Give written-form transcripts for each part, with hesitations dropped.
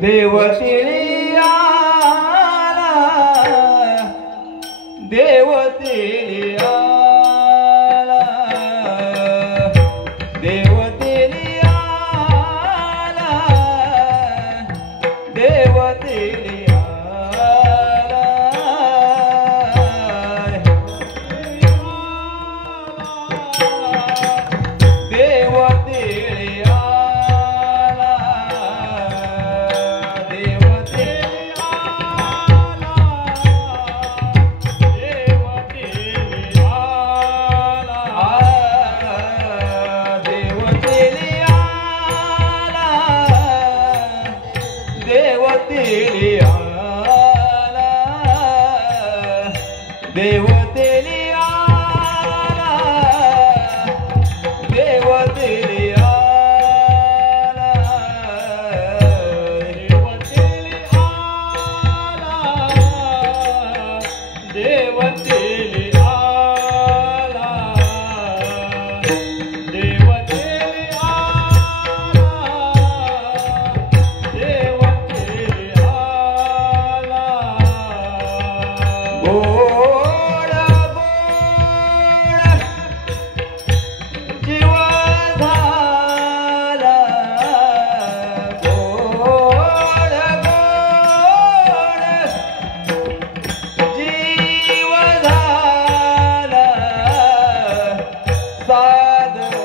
देवतिळी आला, देवतिळी आला, देवतिळी आला, देवतिळी आला, देवतिळी आला, देवतिळी आला, देवतिळी आला, देवतिळी आला, देवतिळी आला, देवतिळी आला, देवतिळी गोड गोड जीव झाला, गोड गोड जीव झाला, साधला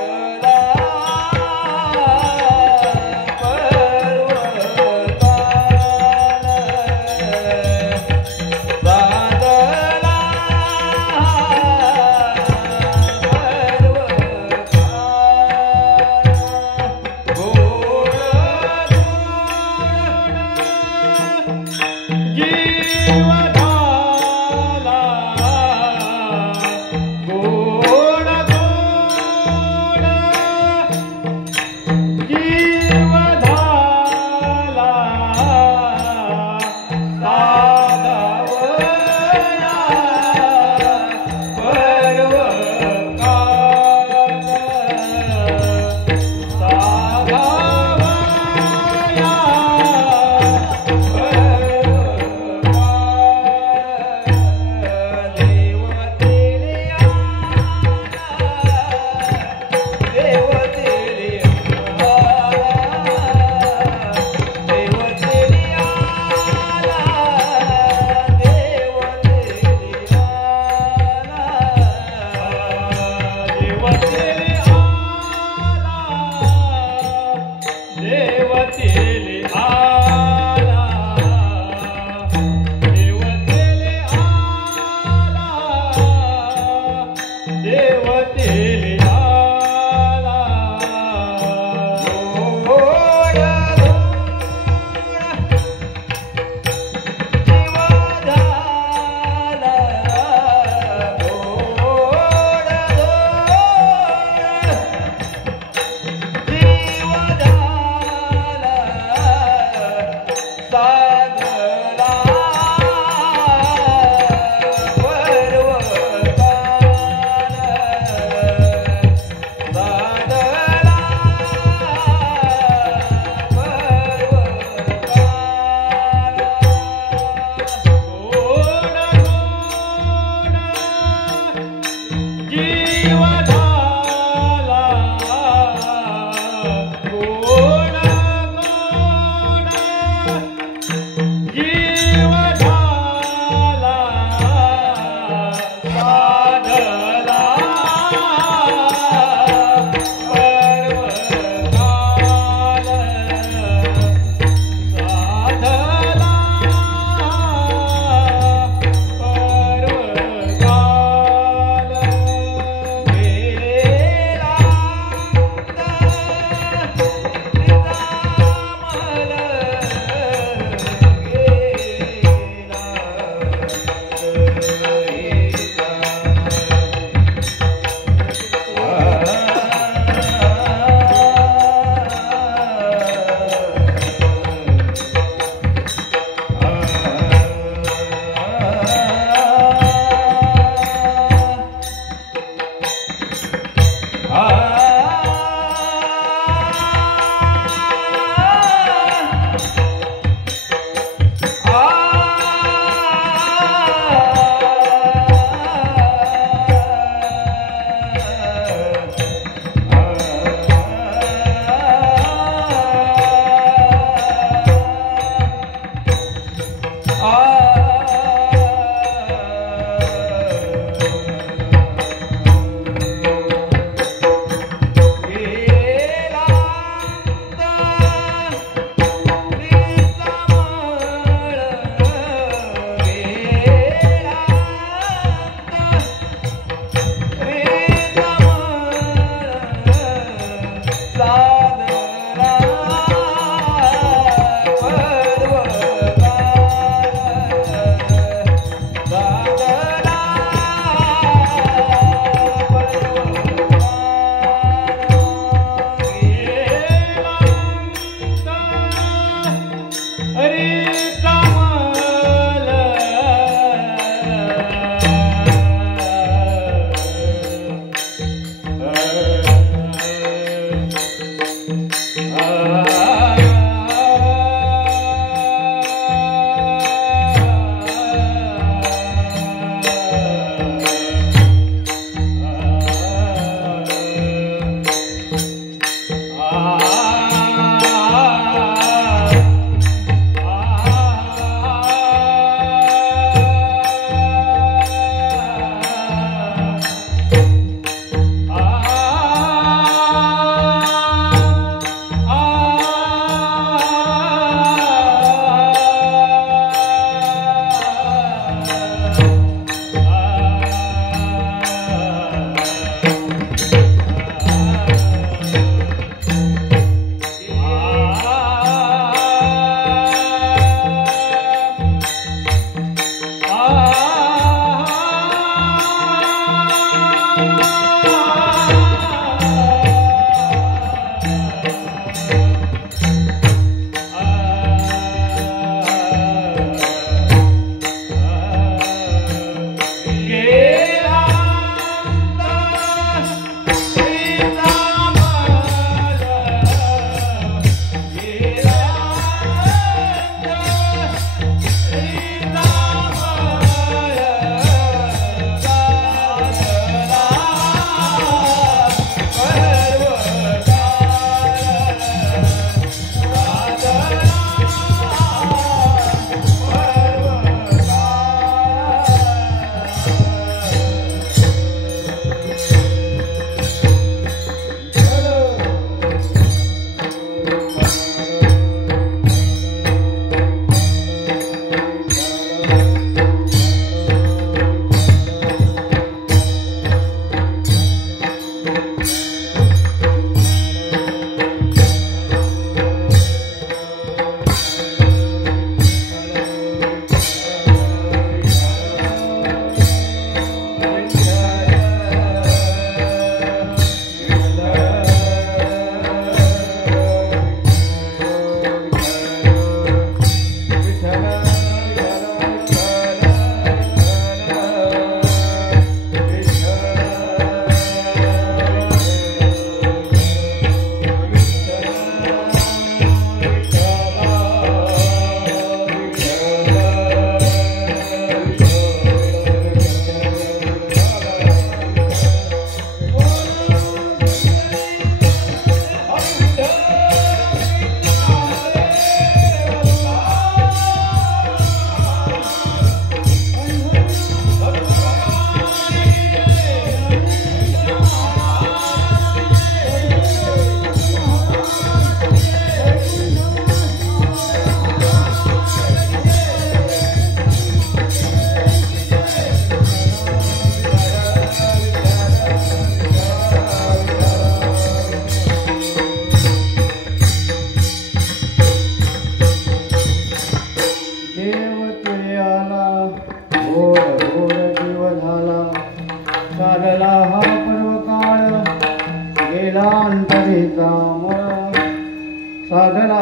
साधना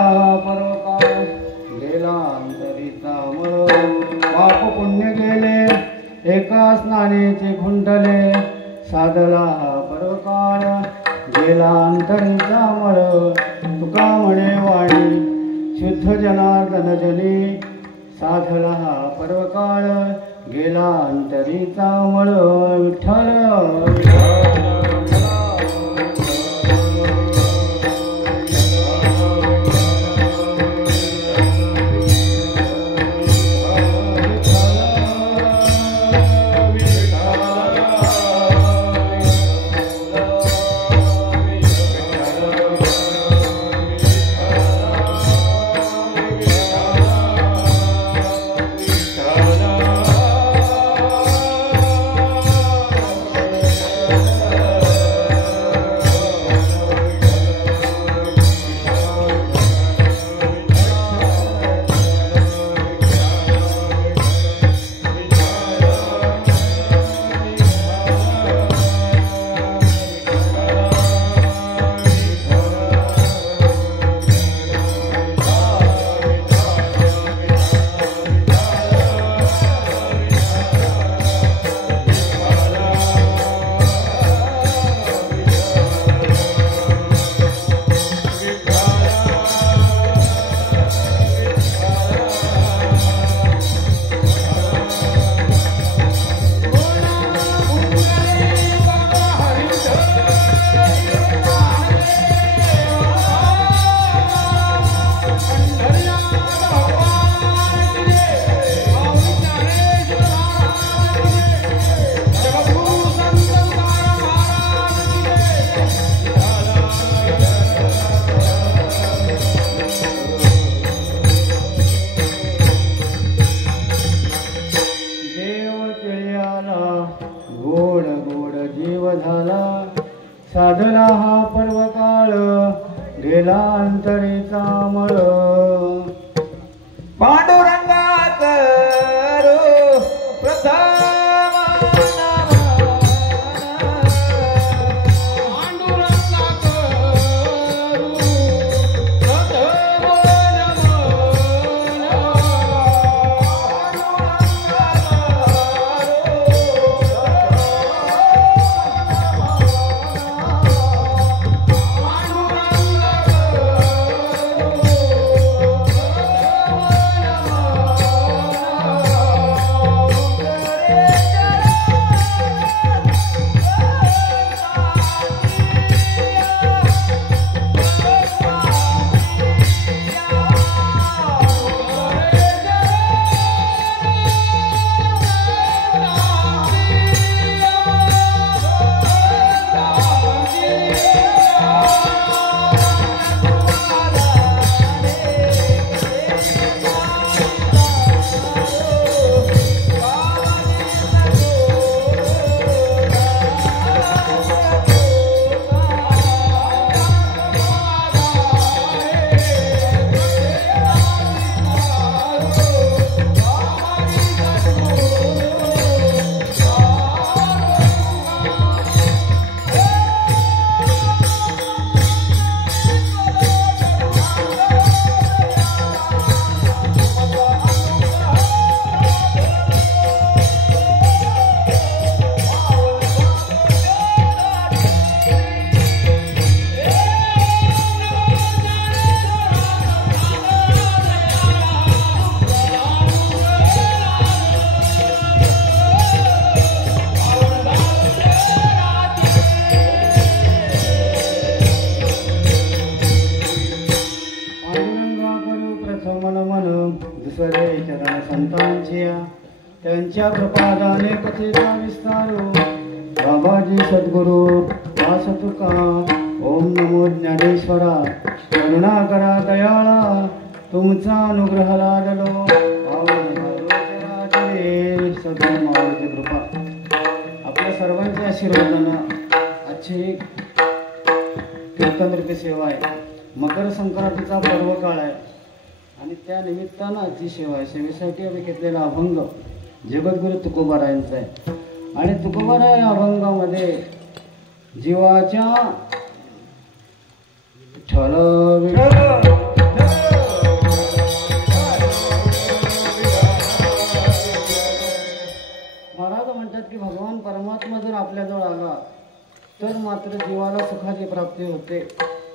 पर्वकाळ गेला अंतरीचा मळ पाप पुण्य गेले एका स्नानेचे खुंटले साधला पर्वकाळ गेला अंतरीचा मळ तुका म्हणे वाणी शुद्ध जनार्दन जनी साधला पर्वकाळ गेला अंतरीचा मळ विठ्ठल अंतरीचा मळ पांडुरंगा करू प्रथम दुसरे चरण संतांची त्यांच्या कृपादाने कथेचा विस्तार बाबाजी सद्गुरु दास तुका ओम नमो ज्ञानेश्वरा करुणा करा दयाळा तुमचा अनुग्रह लाडलो सगळी माऊलीची कृपा आपल्या सर्वांच्या आशीर्वादानं आजची कीर्तन रूपी सेवा आहे. मकर संक्रांतीचा पर्व काळ आहे आणि त्या निमित्तानं आजची सेवा आहे. सेवेसाठी आम्ही घेतलेला अभंग जगद्गुरु तुकोबारायांचा आहे आणि तुकोबारा या अभंगामध्ये जीवाच्या महाराज म्हणतात की भगवान परमात्मा जर आपल्याजवळ आला तर मात्र जीवाला सुखाची प्राप्ती होते.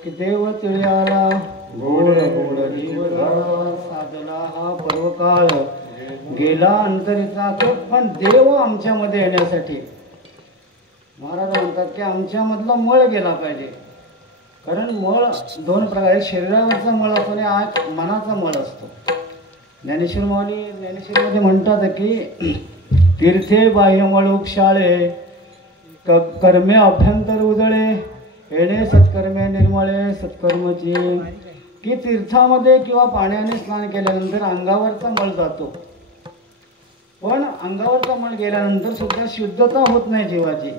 की देव तिळ्याला गोड गोड जीव साधला हा पर्वकाळ गेला अंतरीचा पण देव आमच्यामध्ये येण्यासाठी महाराज म्हणतात की आमच्यामधला मळ गेला पाहिजे. कारण मळ दोन प्रकारे शरीरावरचा मळ असतो आणि आज मनाचा मळ असतो. ज्ञानेश्वरीमध्ये म्हणतात की तीर्थे बाह्यमळ उपशाळे कर्मे अभ्यंतर उजळे येणे सत्कर्मे निर्मळे सत्कर्मची. की तीर्थामध्ये किंवा पाण्याने स्नान केल्यानंतर अंगावरचा मळ जातो पण अंगावरचा मळ गेल्यानंतर सुद्धा शुद्धता होत नाही जीवाची.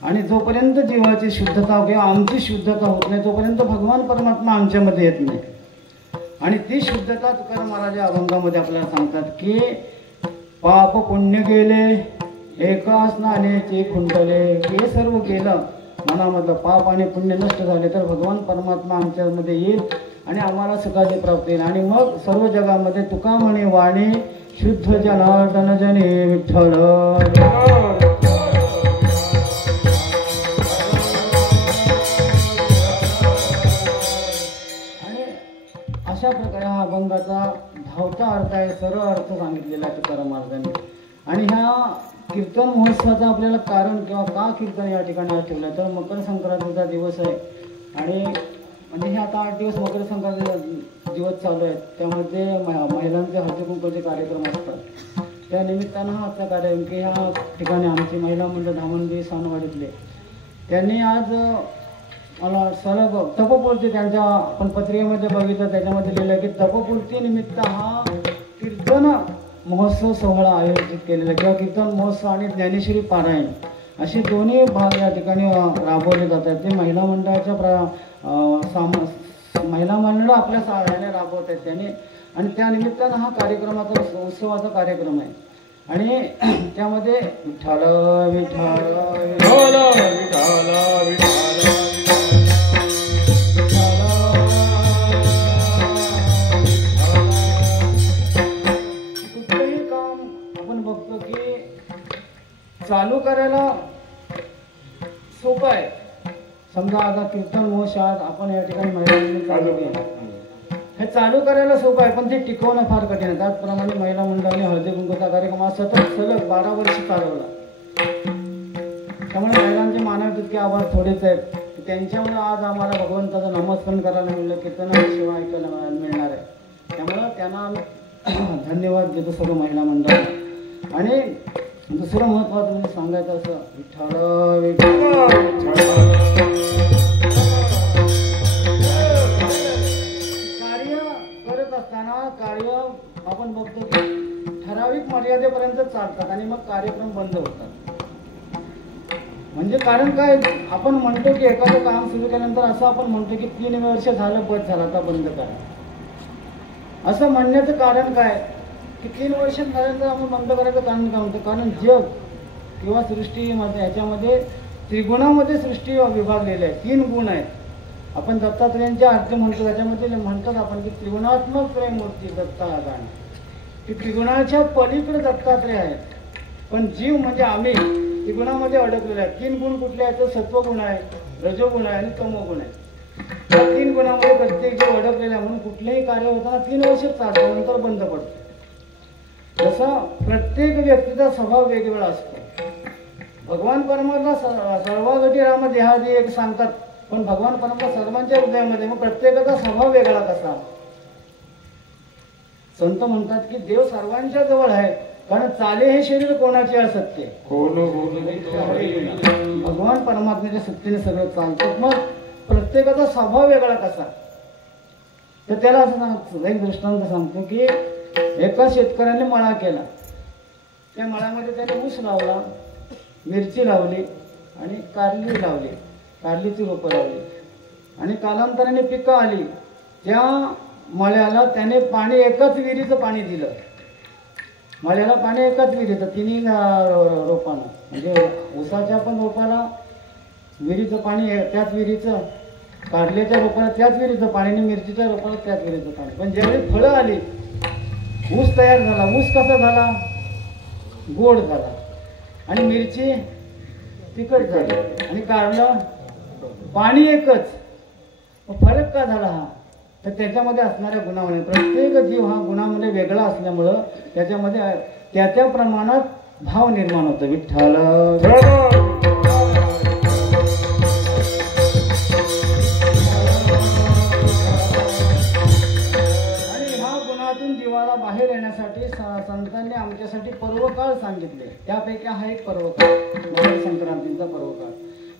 आणि जोपर्यंत जीवाची शुद्धता किंवा आमची शुद्धता होत नाही तोपर्यंत भगवान परमात्मा आमच्यामध्ये येत नाही. आणि ती शुद्धता तुकाराम महाराज या अभंगामध्ये आपल्याला सांगतात की पाप पुण्य गेले एका स्नानेचे खुंटले. हे सर्व गेलं मनामधलं पाप आणि पुण्य नष्ट झाले तर भगवान परमात्मा आमच्यामध्ये येईल आणि आम्हाला सुखाची प्राप्ती येईल. आणि मग सर्व जगामध्ये तुका म्हणे वाणी शुद्ध जनार्दन जने विठ्ठल. आणि अशा प्रकारे हा अभंगाचा धावता अर्थ आहे, सरळ अर्थ सांगितलेला आहे तुकाराम महाराजांनी. आणि ह्या कीर्तन महोत्सवाचं आपल्याला कारण किंवा का कीर्तन या ठिकाणी आज ठेवलं तर मकर संक्रांतीचा दिवस आहे आणि म्हणजे हे आता 8 दिवस मकर संक्रांती दिवस चालू आहेत. त्यामध्ये महिलांचे हळदी कुंकूचे कार्यक्रम असतात. त्या निमित्तानं हा आजचा कार्यक्रम की ह्या ठिकाणी आमची महिला मंडळ धामणगी सानवाडीतले त्यांनी आज मला सलग तपपूर्ती त्यांच्या आपण पत्रिकेमध्ये बघितलं त्याच्यामध्ये लिहिलं की तपपूर्ती निमित्त हा कीर्तन महोत्सव सोहळा आयोजित केलेला किंवा कीर्तन महोत्सव आणि ज्ञानेश्वरी पारायण असे दोन्ही भाग या ठिकाणी राबवले जातात. ते महिला मंडळाच्या महिला मंडळ आपल्या सहाय्याने राबवत आहेत त्याने, आणि त्या निमित्तानं हा कार्यक्रमाचा उत्सवाचा कार्यक्रम आहे. आणि त्यामध्ये विठ्ठल विठ्ठल विठ्ठल विठ्ठल कुठलंही काम आपण बघतो की चालू करायला सोपं आहे. समजा आता कीर्तन मोशात आपण या ठिकाणी महिलांनी चालू केलं, हे चालू करायला सोपं आहे, पण ते टिकवणं फार कठीण आहे. त्याचप्रमाणे महिला मंडळाने हळदी कुंकूचा कार्यक्रम हा सतत सलग 12 वर्ष चालवला. त्यामुळे महिलांचे मानव तितके आभार थोडेच आहेत. त्यांच्यामुळे आज आम्हाला भगवंताचं नामस्मरण करायला मिळलं, कीर्तनाची सेवा ऐकायला मिळणार आहे. त्यामुळं त्यांना आम्ही धन्यवाद देतो सर्व महिला मंडळाला. आणि दुसरं महत्त्वाचं म्हणजे सांगायचं असं, विठ्ठल कार्य करत असताना कार्य आपण बघतो की ठराविक मर्यादेपर्यंत चालतात आणि मग कार्यक्रम बंद होतात. म्हणजे कारण काय, आपण म्हणतो की एखादं काम सुरू केल्यानंतर असं आपण म्हणतो की 3 वर्ष झालं बस झालं आता बंद करा. असं म्हणण्याचं कारण काय की 3 वर्ष झाल्यानंतर आपण बंद करायचं कारण काय म्हणतो, कारण जग किंवा सृष्टी ह्याच्यामध्ये त्रिगुणामध्ये सृष्टी विभागलेली आहे. 3 गुण आहेत. आपण दत्तात्रेयांच्या अर्थ म्हणतो, त्याच्यामध्ये म्हणतात आपण की त्रिगुणात्मक त्रयमूर्ती दत्तागान, की त्रिगुणाच्या पलीकडे दत्तात्रेय आहेत. पण जीव म्हणजे आम्ही त्रिगुणामध्ये अडकलेले आहेत. 3 गुण कुठले आहेत तर सत्वगुण आहे, रजोगुण आहे आणि तमोगुण आहे. त्या 3 गुणामध्ये प्रत्येक जीव अडकलेला आहे. म्हणून कुठलेही कार्य होताना 3 वर्ष चालतं, नंतर बंद पडतं. जसं प्रत्येक व्यक्तीचा स्वभाव वेगवेगळा असतो. भगवान परमात्मा सर्वागती राम देहादी एक सांगतात, पण भगवान परमात्मा सर्वांच्या हृदयामध्ये, मग प्रत्येकाचा स्वभाव वेगळा कसा. संत म्हणतात की देव सर्वांच्या जवळ आहे, कारण चाले हे शरीर कोणाचे असत्य, भगवान परमात्म्याच्या सत्तेने सगळं चालतं. मग प्रत्येकाचा स्वभाव वेगळा कसा, तर त्याला असं सांगतो, एक दृष्टांत सांगतो की एका शेतकऱ्याने मळा केला. त्या मळ्यामध्ये त्याने ऊस लावला, मिरची लावली आणि कारली लावली, कारलीची रोपं लावली. आणि कालांतराने पिकं आली. त्या मळ्याला त्याने पाणी एकाच विहिरीचं पाणी दिलं. मळ्याला पाणी एकाच विहिरीचं, 3 रोपांना, म्हणजे ऊसाच्या पण रोपाला विहिरीचं पाणी त्याच विहिरीचं, कारल्याच्या रोपाला त्याच विहिरीचं पाणी आणि मिरचीच्या रोपाला त्याच विहिरीचं पाणी. पण ज्यावेळी फळं आली, ऊस तयार झाला. ऊस कसा झाला, गोड झाला, आणि मिरची तिखट झाली, आणि कारलं पाणी एकच. फरक का झाला हा, तर त्याच्यामध्ये असणाऱ्या गुणामुळे. प्रत्येक जीव हा गुणामध्ये वेगळा असल्यामुळं त्याच्यामध्ये त्या प्रमाणात भाव निर्माण होतो. विठ्ठल जीवाला बाहेर येण्यासाठी संतांनी आमच्यासाठी पर्वकाळ सांगितले. त्यापैकी हा एक पर्वकाळ मकर संक्रांतीचा पर्वकाळ.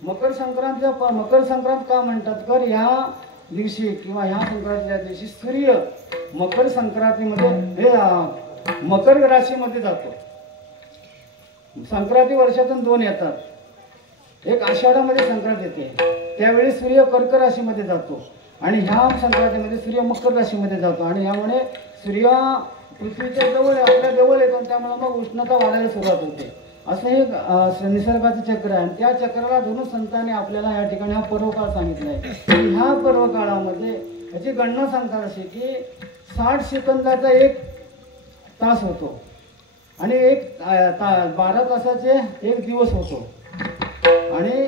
मकर संक्रांत का म्हणतात, तर ह्या दिवशी किंवा ह्या संक्रांतीच्या दिवशी सूर्य मकर संक्रांतीमध्ये मकर राशीमध्ये जातो. संक्रांती वर्षातून 2 येतात. एक आषाढामध्ये संक्रांत येते, त्यावेळी सूर्य कर्क राशीमध्ये जातो, आणि ह्या संक्रांतीमध्ये सूर्य मकर राशीमध्ये जातो. आणि यामुळे सूर्य पृथ्वीच्या जवळ आपल्या जवळ येतो, त्यामुळे मग उष्णता वाढायला सुरुवात होते. असं हे निसर्गाचं चक्र आहे. आणि त्या चक्राला धरून संतांनी आपल्याला या ठिकाणी हा पर्वकाळ सांगितला आहे. ह्या पर्वकाळामध्ये याची गणना सांगतात अशी की 60 सेकंदाचा 1 तास होतो, आणि 12 तासाचे 1 दिवस होतो, आणि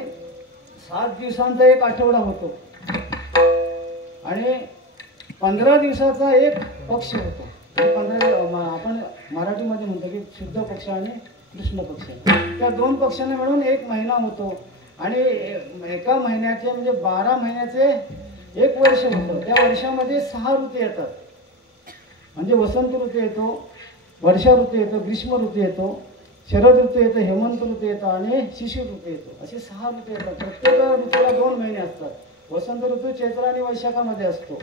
7 दिवसांचा 1 आठवडा होतो, आणि 15 दिवसाचा 1 पक्ष होतो. 15 आपण मराठीमध्ये म्हणतो की शुद्ध पक्ष आणि कृष्ण पक्ष. त्या 2 पक्षांना मिळून 1 महिना होतो. आणि एका महिन्याचे म्हणजे 12 महिन्याचे 1 वर्ष होतं. त्या वर्षामध्ये 6 ऋतू येतात. म्हणजे वसंत ऋतू येतो, वर्षा ऋतू येतो, ग्रीष्म ऋतू येतो, शरद ऋतू येतो, हेमंत ऋतू येतो आणि शिशिर ऋतू येतो. असे 6 ऋतू येतात. प्रत्येक ऋतूला 2 महिने असतात. वसंत ऋतू चैत्र आणि वैशाखामध्ये असतो,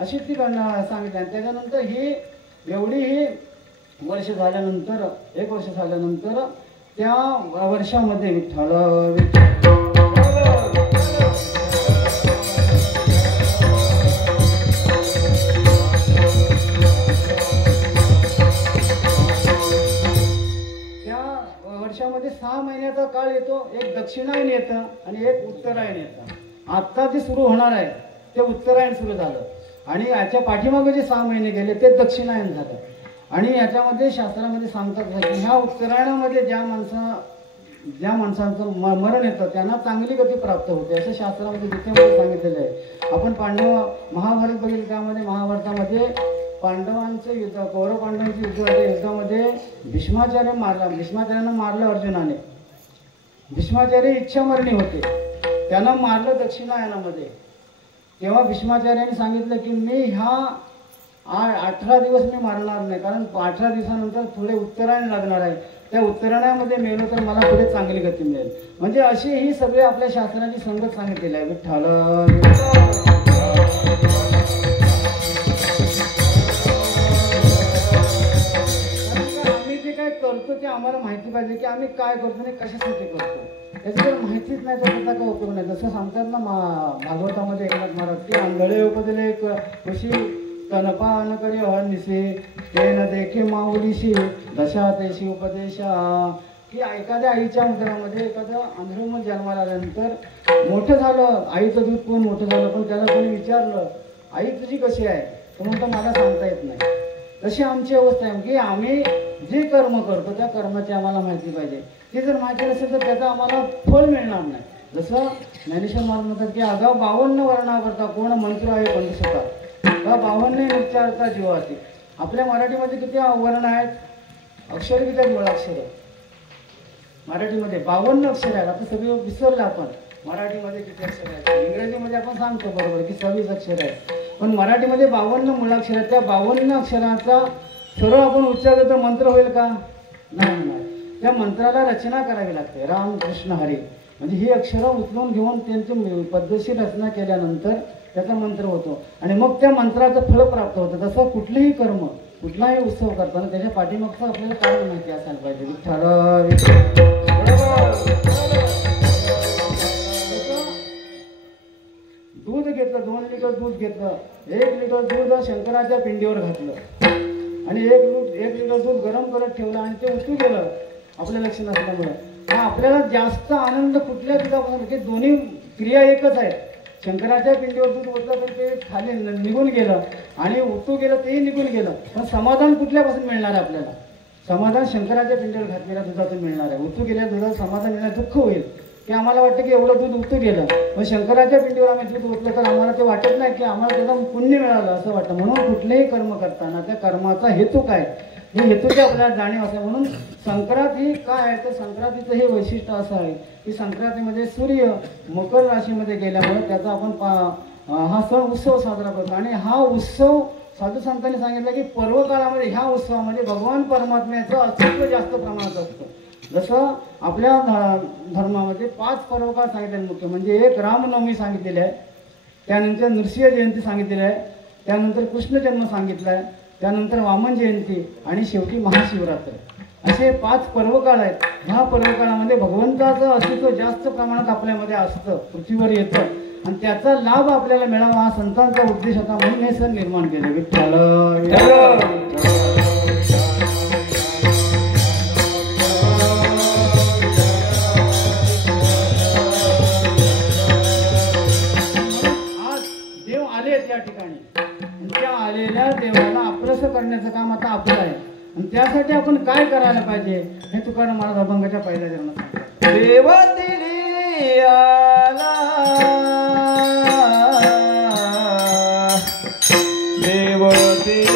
अशी ती गणना सांगितली. आणि त्याच्यानंतर ही वर्ष झाल्यानंतर 1 वर्ष झाल्यानंतर त्या वर्षामध्ये विठ्ठल महिन्याचा काळ येतो, एक दक्षिणायन येतं आणि एक उत्तरायण येतं. आत्ता जे सुरू होणार आहे ते उत्तरायण सुरू झालं आणि याच्या पाठीमागे जे 6 महिने गेले ते दक्षिणायन झालं. आणि याच्यामध्ये शास्त्रामध्ये सांगतात की ह्या उत्तरायणामध्ये ज्या माणसांचं मरण येतं त्यांना चांगली गती प्राप्त होते असं शास्त्रामध्ये गीतेमध्ये सांगितलेलं आहे. आपण महाभारत बघितलं, त्यामध्ये महाभारतामध्ये पांडवांचं युद्ध, कौरव पांडवांचं युद्ध होतं. युद्धामध्ये भीष्माचार्यांना मारलं अर्जुनाने. भीष्माचार्य इच्छामरणी होते, त्यांना मारलं दक्षिणायनामध्ये. तेव्हा भीष्माचार्यांनी सांगितलं की मी ह्या 18 दिवस मी मारणार नाही, कारण 18 दिवसानंतर पुढे उत्तरायण लागणार आहे. त्या उत्तरायणामध्ये मेलो तर मला पुढे चांगली गती मिळेल. म्हणजे अशी ही सगळे आपल्या शास्त्राची संगत सांगितलेली आहे. विठ्ठल आम्ही जे काय करतो ते आम्हाला माहिती पाहिजे की आम्ही काय करतो आणि कशासाठी करतो. त्याची जर माहितीच नाही तर त्याचा काय उपयोग नाही. जसं सांगतात ना भागवतामध्ये एकनाथ महाराज की आंधळे उपदिले कशी तनपान करी अहर्निसे ते न देखे माऊलीशी दशा तेशी उपदेशा. की एखाद्या आईच्या उदरामध्ये एखादं आंधळं जन्माला आल्यानंतर मोठं झालं, आईचं दूध पिऊन मोठं झालं, पण त्याला कोणी विचारलं आई तुझी कशी आहे तर म्हणतो मला सांगता येत नाही. तशी आमची अवस्था आहे की आम्ही जे कर्म करतो त्या कर्माची आम्हाला माहिती पाहिजे. ती जर माहिती नसेल तर त्याचं आम्हाला फळ मिळणार नाही. जसं ज्ञानेश्वर महाराज म्हणतात की अगाव 52 वर्णा करता कोण मंत्र आहे पंचसुता का 52 नित्यार्था जीवाती. आपल्या मराठीमध्ये किती वर्ण आहेत, अक्षर किती आहेत, मुळाक्षर मराठीमध्ये 52 अक्षर आहेत. आता सगळे विसरलं आपण मराठीमध्ये किती अक्षर आहेत. इंग्रजीमध्ये आपण सांगतो बरोबर की 26 अक्षर आहेत, पण मराठीमध्ये 52 मुळाक्षर आहेत. त्या 52 अक्षरांचा सर्व आपण उच्चार करतो मंत्र होईल का? नाही. त्या मंत्राला रचना करावी लागते. राम कृष्ण हरी म्हणजे ही अक्षरं उचलून घेऊन त्यांची पद्धतशीर रचना केल्यानंतर त्याचा मंत्र होतो आणि मग त्या मंत्राचं फळ प्राप्त होतं. तसं कुठलेही कर्म, कुठलाही उत्सव करताना त्याच्या पाठीमागचं आपल्याला कारण माहिती असायला पाहिजे. दूध घेतलं, 2 लिटर दूध घेतलं, 1 लिटर दूध शंकराच्या पिंडीवर घातलं आणि 1 लिटर दूध गरम करत ठेवलं आणि ते उतू गेलं आपल्या लक्ष नसल्यामुळे. आपल्याला जास्त आनंद कुठल्या दुधापासून, की दोन्ही क्रिया एकच आहेत. शंकराच्या पिंडीवर दूध ओतलं तर ते खाली निघून गेलं आणि उतू गेलं तेही निघून गेलं, पण समाधान कुठल्यापासून मिळणार आहे आपल्याला? समाधान शंकराच्या पिंडीवर घातलेल्या दुधातून मिळणार आहे. उतू गेल्या दुधात समाधान मिळणार, दुःख होईल की आम्हाला वाटतं की एवढं दूध उतू गेलं, पण शंकराच्या पिंडीवर आम्ही दूध ओतलं तर आम्हाला ते वाटत नाही की आम्हाला त्याला पुण्य मिळालं असं वाटतं. म्हणून कुठलेही कर्म करताना त्या कर्माचा हेतू काय हे हेतूची आपल्याला जाणीव असते. म्हणून संक्रांत ही काय आहे तर संक्रांतीचं हे वैशिष्ट्य असं आहे की संक्रांतीमध्ये सूर्य मकर राशीमध्ये गेल्यामुळे त्याचा आपण हा सण उत्सव साजरा करतो. आणि हा उत्सव साधू संतांनी सांगितलं की पर्वकाळामध्ये ह्या उत्सवामध्ये भगवान परमात्म्याचं अस्तित्व जास्त प्रमाणात असतं. जसं आपल्या धर्मामध्ये 5 पर्वकाळ सांगितले मुख्य, म्हणजे एक रामनवमी सांगितलेली आहे, त्यानंतर नृसिंह जयंती सांगितलेली आहे, त्यानंतर कृष्ण जन्म सांगितला आहे, त्यानंतर वामन जयंती आणि शेवटी महाशिवरात्र. असे 5 पर्वकाळ आहेत. ह्या पर्वकाळामध्ये भगवंताचं अस्तित्व जास्त प्रमाणात आपल्यामध्ये असतं, पृथ्वीवर येतं आणि त्याचा लाभ आपल्याला मिळावा हा संतांचा उद्देश होता. म्हणून हे सण निर्माण केले. विठ्ठल आज देव आले त्या ठिकाणी, त्या आलेल्या देवाला अप्रस करण्याचं काम आता आपलं आहे. आणि त्यासाठी आपण काय करायला पाहिजे हे तुकाराम महाराज अभंगाच्या पहिल्या चरणात सांगतात. देव दिली आला, देव दिली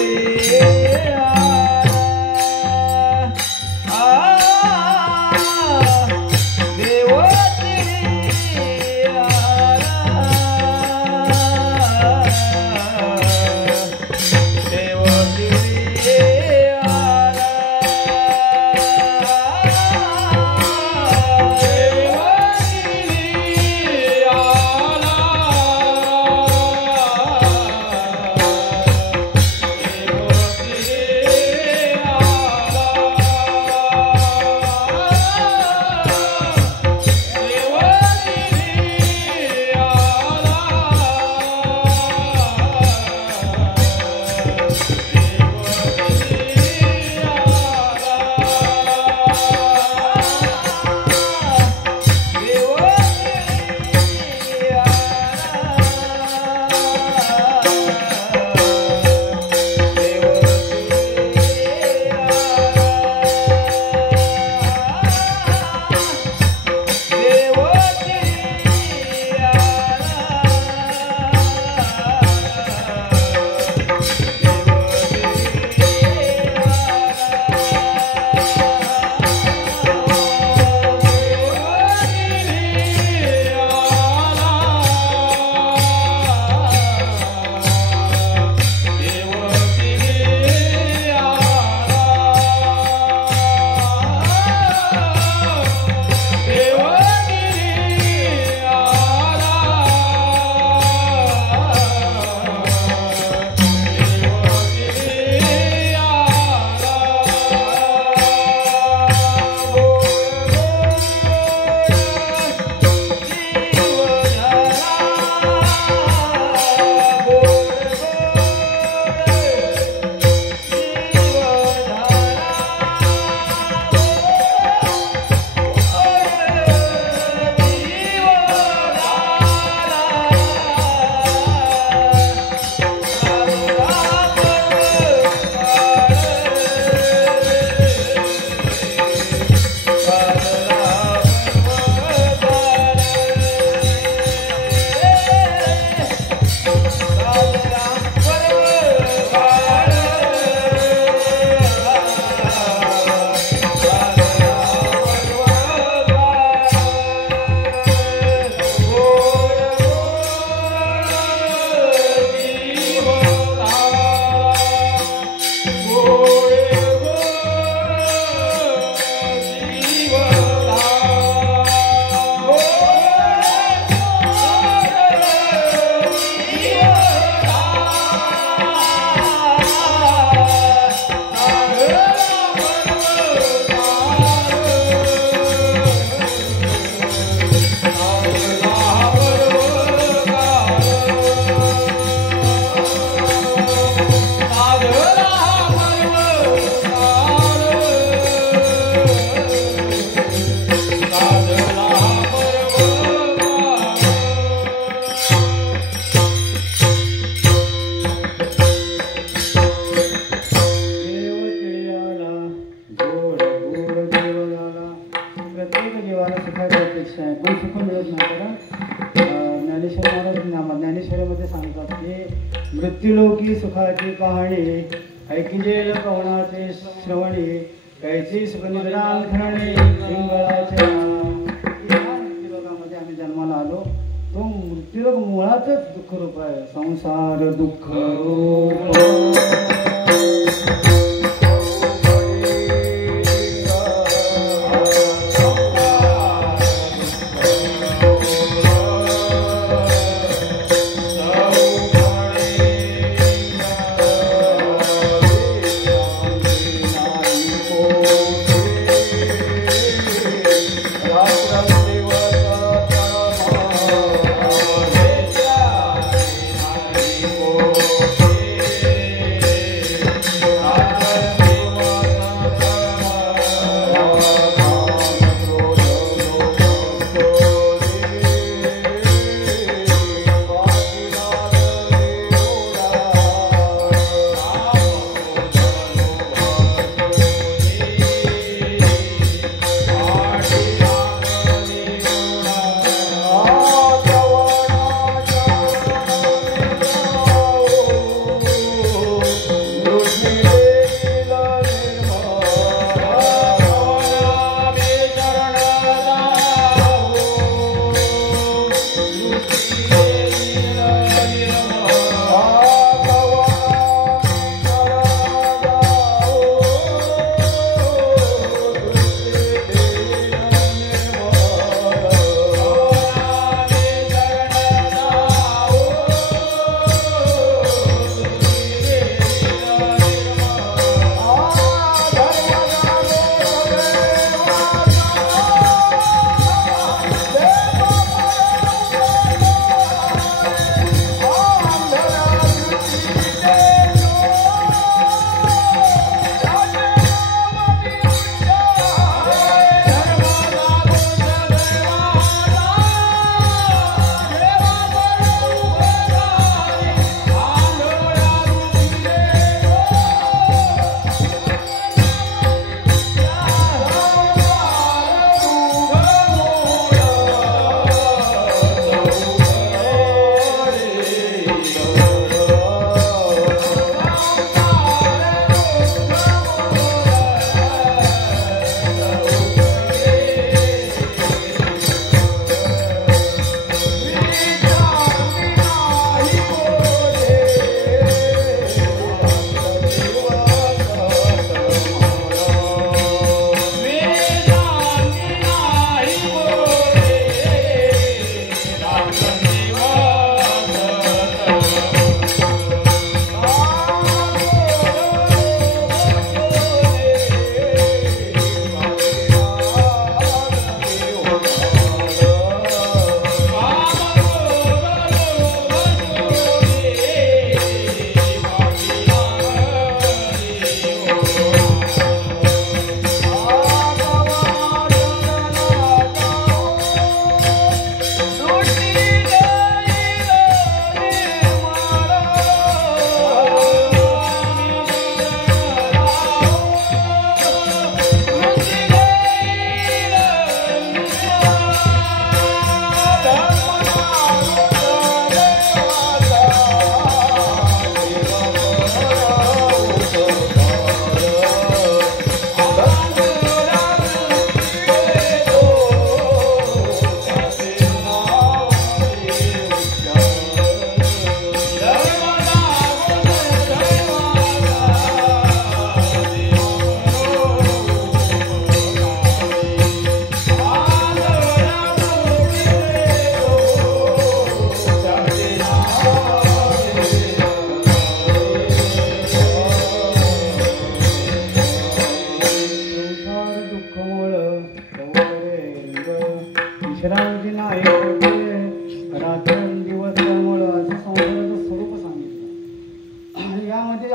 सुखाची कहाणी ऐकिजेल कवनाचे श्रवणी कैची सुखनिद्रान खरणे पिंगळाच्या मृत्यूलोकामध्ये आम्ही जन्माला आलो तो मृत्यूलोक मुळातच दुःख रूप आहे संसार दुःख रूप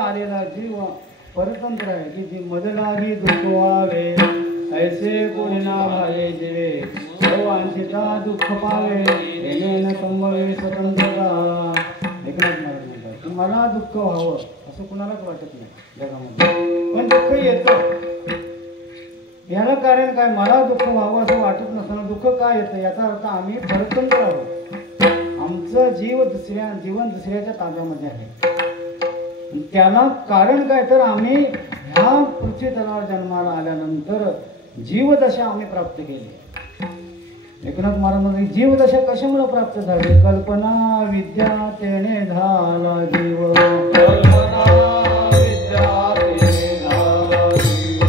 आलेला जीव परतंत्र आहे की जी मदलागी दुःख व्हावे ऐसे कोणी ना भावे जीवे सर्वांशीता दुःख पावे येणे संभवे स्वतंत्रता. एकनाथ महाराज म्हणतात की मला दुःख व्हावं असं कुणालाच वाटत नाही जगामध्ये, पण दुःख येतं. याला कारण काय, मला दुःख व्हावं असं वाटत नसताना दुःख काय येतं याचा अर्थ आम्ही परतंत्र आहोत. आमचं जीवन दुसऱ्याच्या ताब्यामध्ये आहे. त्याला कारण काय तर आम्ही ह्या पृथ्वी तलावर जन्माला आल्यानंतर जीवदशा आम्ही प्राप्त केली. एकनाथ महाराज म्हणजे जीवदशा कशामुळे प्राप्त झाली? कल्पना विद्या तेने झाला जीव. कल्पना विद्या तेने झाला जीव.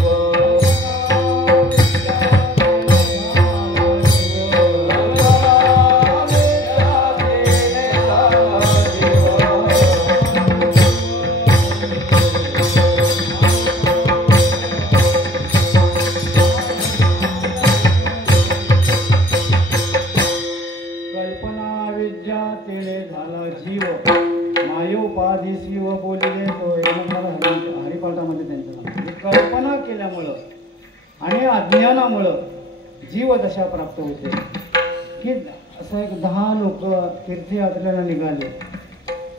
कल्पना विद्या तेने झाला जीव. मायोपाधी शिव बोलिले तो हरिपाठामध्ये त्यांचं सांगतो. कल्पना केल्यामुळं आणि अज्ञानामुळं जीवदशा प्राप्त होते. की असं एक 10 लोक तीर्थयात्रेला निघाले.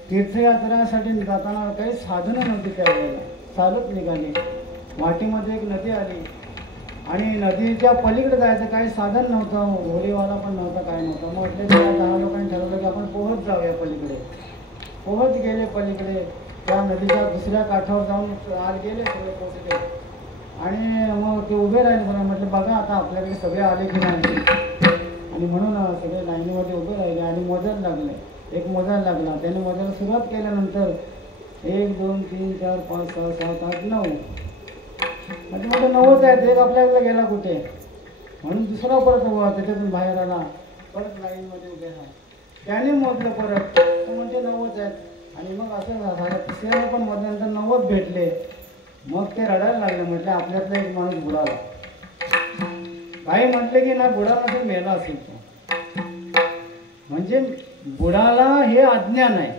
तीर्थयात्रेसाठी जाताना काही साधनं नव्हती त्यावेळेला, चालत निघाले. वाटेमध्ये एक नदी आली आणि नदीच्या पलीकडे जायचं काही साधन नव्हतं, होडीवाला पण नव्हता, काय नव्हतं. मग म्हटलं त्या 10 लोकांनी ठरवलं की आपण पोहत जाऊया पलीकडे. पोहत गेले पलीकडे, त्या नदीच्या दुसऱ्या काठावर जाऊन आत गेले, सगळे पोचले. आणि मग ते उभे राहिले. मला म्हटलं बघा आता आपल्याकडे सगळे आले की नाही. आणि म्हणून सगळे लाईनीमध्ये उभे राहिले आणि मोजायला लागले. एक मोजायला लागला. त्याने मोजायला सुरुवात केल्यानंतर 1 2 3 4 5 6 7 8 9 म्हणजे मोठं 9च आहेत. एक आपल्याला गेला कुठे म्हणून दुसरा परत उभा, त्याच्यातून बाहेर आला. परत लाईनमध्ये उभे राहा. त्याने मोजलं परत, तो म्हणजे 9च आहेत. आणि मग असं झालं. तिसऱ्याला पण मोजल्यानंतर 90 भेटले. मग ते रडायला लागले. म्हटलं आपल्यातला एक माणूस बुडाला. काही म्हटले की ना बुडाला ते मेला असेल तो. म्हणजे बुडाला हे अज्ञान आहे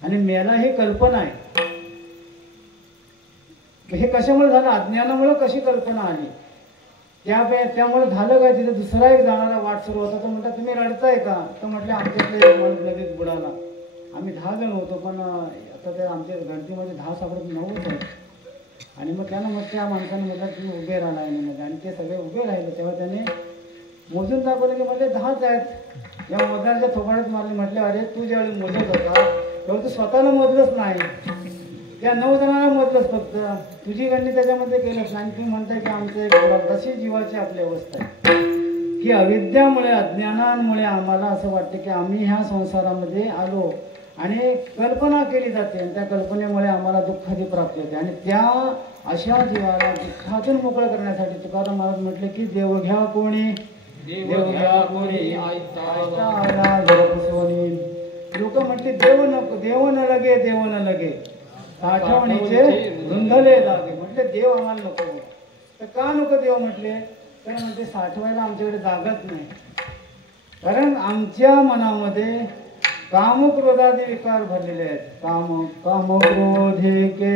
आणि मेला हे कल्पना आहे. हे कशामुळे झालं? अज्ञानामुळे कशी कल्पना आली. त्यामुळे झालं काय, तिथे दुसरा एक जाणारा वाट सुरू होता. तो म्हटलं तुम्ही रडताय का? तर म्हटलं आमच्यातले एक माणूस नदीत बुडाला. आम्ही 10 जण होतो, पण आता ते आमच्या गणतीमध्ये 10 सापडत 9च आहेत. आणि मग त्यानं मग त्या माणसाने म्हटलं तुम्ही उभे राहा लाईनीमध्ये. आणि ते सगळे उभे राहिले. तेव्हा त्याने मोजून दाखवलं की म्हटले 10च आहेत. या मोजण्याच्या थोबाड्यात मारले. म्हटले अरे तू ज्यावेळी मोजत होता तेव्हा तू स्वतःला मोजलंच नाही, त्या 9 जणांना मोजलंच फक्त. तुझी गणनी त्याच्यामध्ये केलंच नाही. तुम्ही म्हणताय की आमचं एक बुडा. तशी जीवाची आपली अवस्था आहे की अविद्यामुळे अज्ञानामुळे आम्हाला असं वाटतं की आम्ही ह्या संसारामध्ये आलो आणि कल्पना केली जाते. आणि त्या कल्पनेमुळे आम्हाला दुःखाची प्राप्ती होते. आणि त्या अशा जीवाला दुःखातून मोकळं करण्यासाठी तुकाराम महाराज म्हटले की देव घ्या कोणी, देव घ्या कोणी, लोक म्हटले देव नको, देव न लगे, देव न लगे, साठवणीचे रुंधले लागे. म्हटले देव आम्हाला नको. तर का नको देव म्हटले? तर म्हणजे साठवायला आमच्याकडे जागाच नाही. कारण आमच्या मनामध्ये कामक्रोधादी विकार भरलेले आहेत. कामक्रोधे के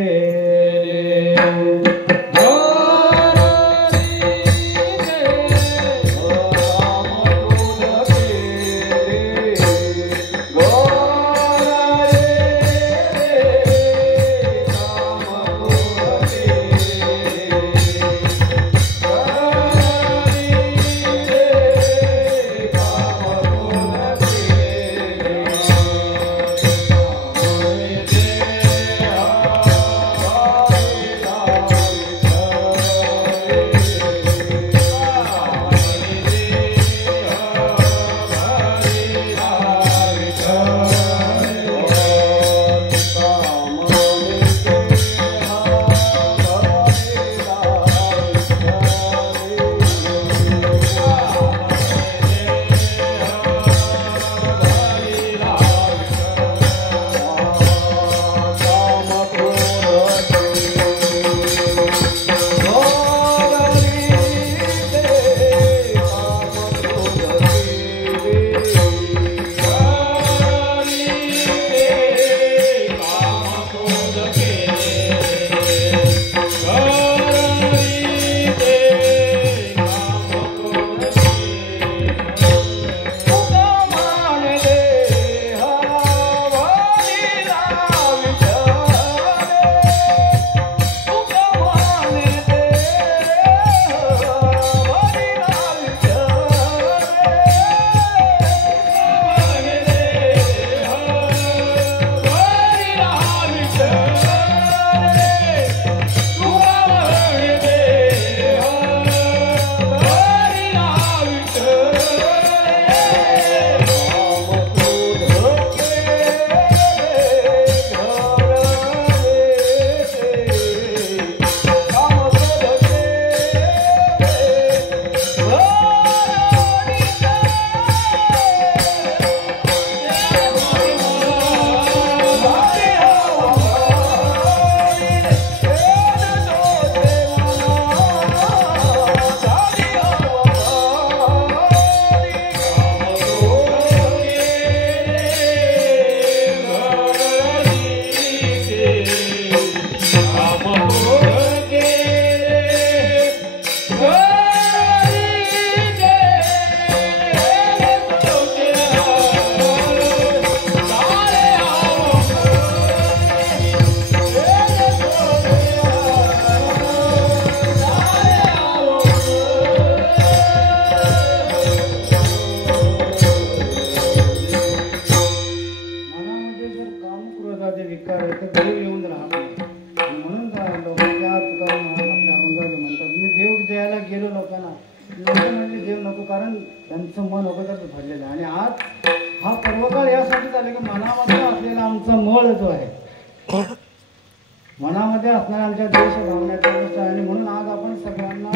मनामध्ये असणाऱ्या आमच्या देश भावनेचा अनुष्ठान आणि म्हणून आज आपण सगळ्यांना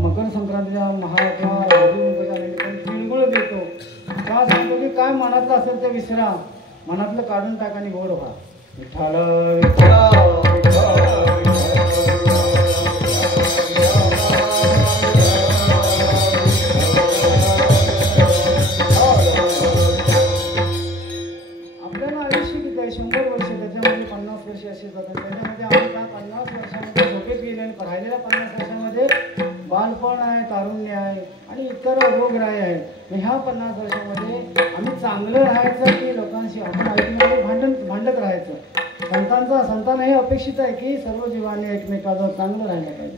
मकर संक्रांतीच्या किंवा तिळगुळ देतो. का सांगतो की काय मनातलं असेल ते विसरा, मनातलं काढून टाका आणि गोड व्हा. विठ्ठल आपल्याला आयुष्य किती आहे? 100 वर्ष, त्याच्यामध्ये 50 वर्ष असे जातात. त्याच्यामध्ये आपण त्या 50 वर्षामध्ये झोपेत गेले आणि राहिलेल्या 50 वर्षामध्ये बालपण आहे, तारुण्य आहे आणि इतर रोगराई आहे. ह्या 50 वर्षामध्ये आम्ही चांगलं राहायचं की लोकांशी आपण ऐकण्यामध्ये भांडत राहायचं. संतांना हे अपेक्षित आहे की सर्व जीवांनी एकमेकांवर चांगलं राहिलं पाहिजे,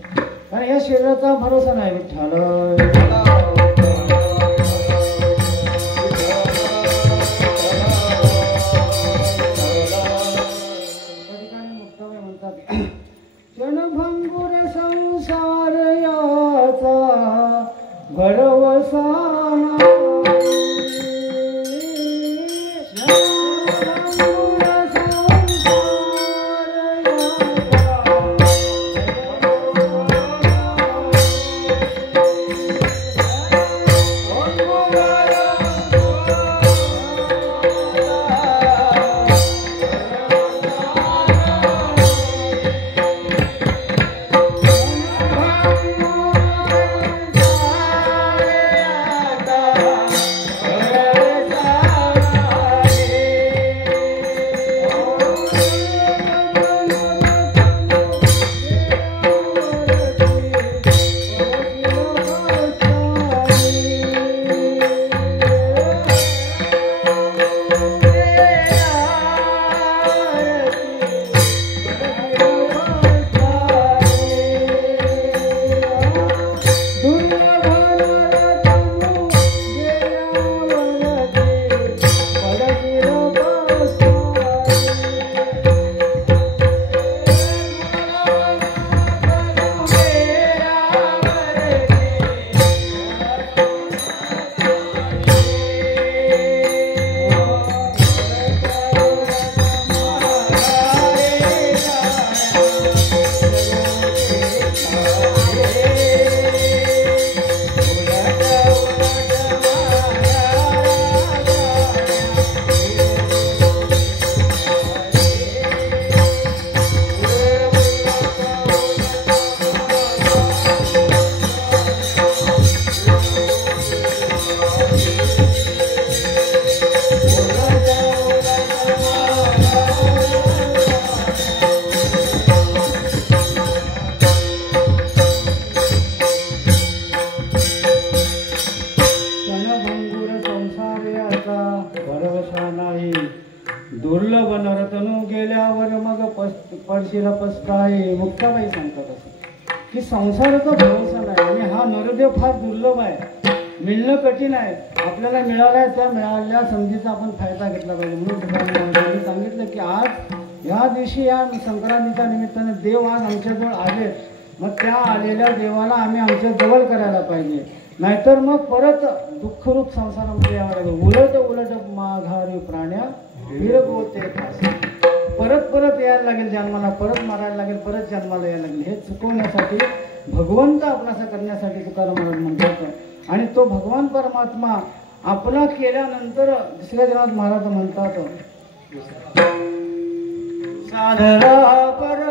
कारण या शरीराचा भरोसा नाही. विठ्ठल क्षणभंगुर संसार याचा भरवसाना, दुर्लभ नरतनू गेल्यावर मग पडशील पस्ताई. मुक्ताबाई सांगतात असं की संसाराचा भरोसा नाही आणि हा नरदेव फार दुर्लभ आहे, मिळणं कठीण आहे. आपल्याला मिळाल्या त्या मिळालेल्या संधीचा आपण फायदा घेतला पाहिजे. म्हणून तुकारामांनी सांगितलं की आज या दिवशी या संक्रांतीच्या निमित्ताने देव आज आमच्याजवळ आले, मग त्या आलेल्या देवाला आम्ही आमच्या जवळ करायला पाहिजे, नाहीतर मग परत दुःखरूप संसारामध्ये यावं लागेल. उलट उलट माघारी प्राण्या विरगोते फासे. परत यायला लागेल जन्माला, परत मारायला लागेल, परत जन्माला यायला लागेल. हे चुकवण्यासाठी भगवंत आपणासा करण्यासाठी तुकाराम महाराज म्हणतात. आणि तो भगवान परमात्मा आपला केल्यानंतर दुसऱ्या जन्मात महाराज म्हणतात साधरा पर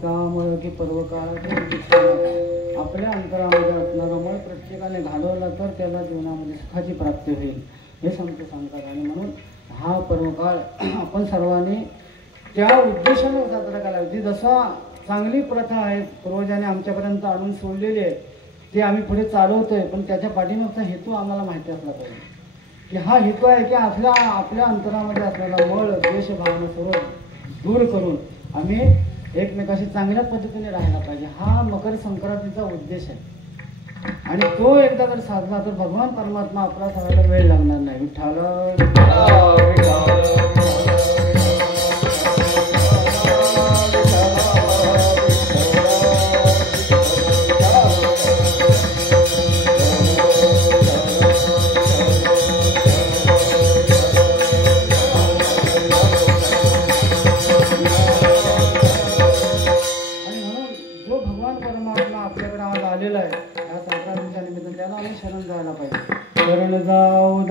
त्यामुळं की पर्वकाळाचं शिक्षण आपल्या अंतरामध्ये असणारा मळ प्रत्येकाने घालवला तर त्याला जीवनामध्ये सुखाची प्राप्ती होईल हे संत सांगतात. आणि म्हणून हा पर्वकाळ आपण सर्वांनी त्या उद्देशाने साजरा करावा. जी जसा चांगली प्रथा आहे पूर्वजांनी आमच्यापर्यंत आणून सोडलेली आहे ते आम्ही पुढे चालवतोय, पण त्याच्या पाठीमागचा हेतू आम्हाला माहिती असला पाहिजे की हा हेतू आहे की आपल्या अंतरामध्ये असलेला मळ द्वेष भावना सर्व दूर करून आम्ही एकमेकाशी चांगल्या पद्धतीने राहायला पाहिजे. हा मकर संक्रांतीचा उद्देश आहे आणि तो एकदा जर साधला तर भगवान परमात्मा आपला सगळ्याला वेळ लागणार नाही. शरण जायला पाहिजे. शरण जाऊ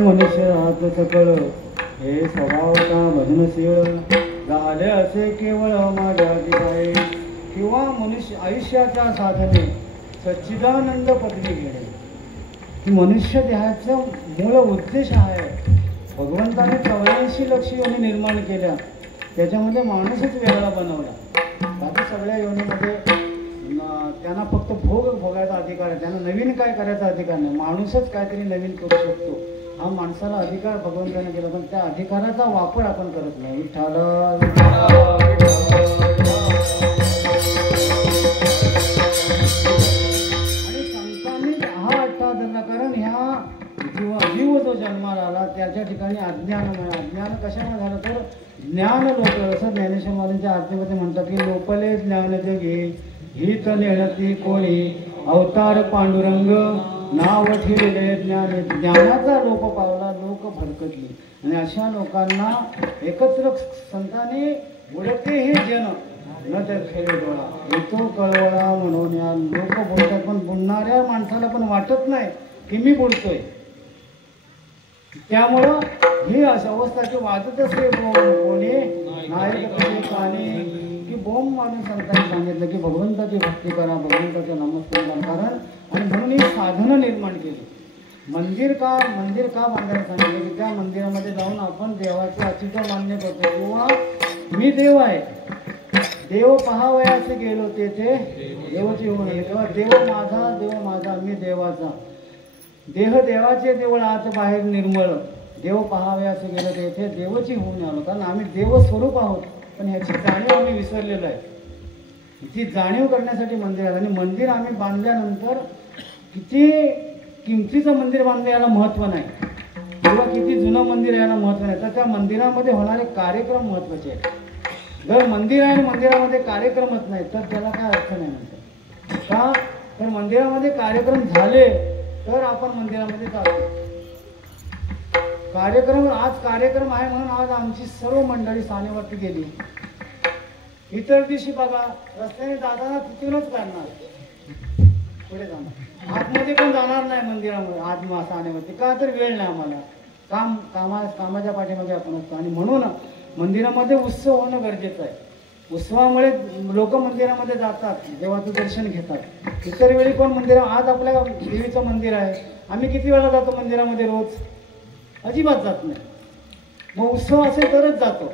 मनुष्य राहत सकळ हे स्वभावता भजनशील झाले असे केवळ माझ्या ठिकाणी किंवा मनुष्य आयुष्याच्या साधने सच्चिदानंद पदवी घेणे ही मनुष्य देहाचा मूळ उद्देश आहे. भगवंताने 84 लक्ष योनी निर्माण केल्या त्याच्यामध्ये माणूसच वेगळा बनवला. बाकी सगळ्या योनीमध्ये त्यांना फक्त भोगायचा अधिकार आहे, त्यांना नवीन काय करायचा अधिकार नाही. माणूसच काहीतरी नवीन करू शकतो हा माणसाला अधिकार भगवंताने केला, पण त्या अधिकाराचा वापर आपण करत नाही. विठ्ठल आणि संतांनी हा अट्टा धरला, कारण ह्या जीव जो जन्माला आला त्याच्या ठिकाणी अज्ञान कशाने झालं तर ज्ञान लोक, असं ज्ञानेश्वर महाराजांच्या आरतीमध्ये म्हणतात की लोपले ज्ञान जगे ही तर नेणती कोणी अवतार पांडुरंग नाव ठेवले ज्ञान ज्ञानाचा लोप पावला लोक भरकटली आणि अशा लोकांना एकत्र संतांनी उडते हे जन न तर खेळे डोळा येतो कळवळा म्हणून या लोक बोलतात पण बोलणाऱ्या माणसाला पण वाटत नाही की मी बोलतोय. त्यामुळं ही अशा अवस्था की वाजत असते कोणी नायक की बोंब मारून संतांनी सांगितलं की भगवंताची भक्ती करा भगवंताचं नमस्कार कारण आणि म्हणून ही साधनं निर्माण केली. मंदिर का बांधायला सांगितलं की त्या मंदिरामध्ये जाऊन आपण देवाचे अस्तित्व मान्य करतो किंवा मी देव आहे देव पहावयाचे गेलो तेथे देवाची होऊन तेव्हा देव माझा मी देवाचा देह देवाचे देवळ आत बाहेर निर्मळ देव पहावयाचे गेलो तेथे देवाची होऊन आलो कारण आम्ही देव स्वरूप आहोत पण ह्याची जाणीव आम्ही विसरलेलो आहे. ती जाणीव करण्यासाठी मंदिर आहे आणि मंदिर आम्ही बांधल्यानंतर किती किमतीचं मंदिर बांधलं याला महत्त्व नाही किंवा किती जुनं मंदिर याला महत्त्व नाही तर त्या मंदिरामध्ये होणारे कार्यक्रम महत्त्वाचे आहेत. जर मंदिर आहे आणि मंदिरामध्ये कार्यक्रमच नाही तर त्याला काय अर्थ नाही म्हणतात का तर मंदिरामध्ये कार्यक्रम झाले तर आपण मंदिरामध्ये जातो. कार्यक्रम आज कार्यक्रम आहे म्हणून आज आमची सर्व मंडळी सानेवरती गेली. इतर दिवशी बघा रस्त्याने जाताना तिथूनच करणार पुढे जाणार आतमध्ये पण जाणार नाही मंदिरामध्ये आज सानेवरती का तर वेळ नाही आम्हाला कामाच्या पाठीमागे आपण असतो आणि म्हणून मंदिरामध्ये उत्सव होणं गरजेचं आहे. उत्सवामुळे लोक मंदिरामध्ये जातात देवाचं दर्शन घेतात. इतर वेळी कोण आज आपल्या देवीचं मंदिर आहे आम्ही किती वेळा जातो मंदिरामध्ये रोज अजिबात जात नाही. मग उत्सव असेल तरच जातो.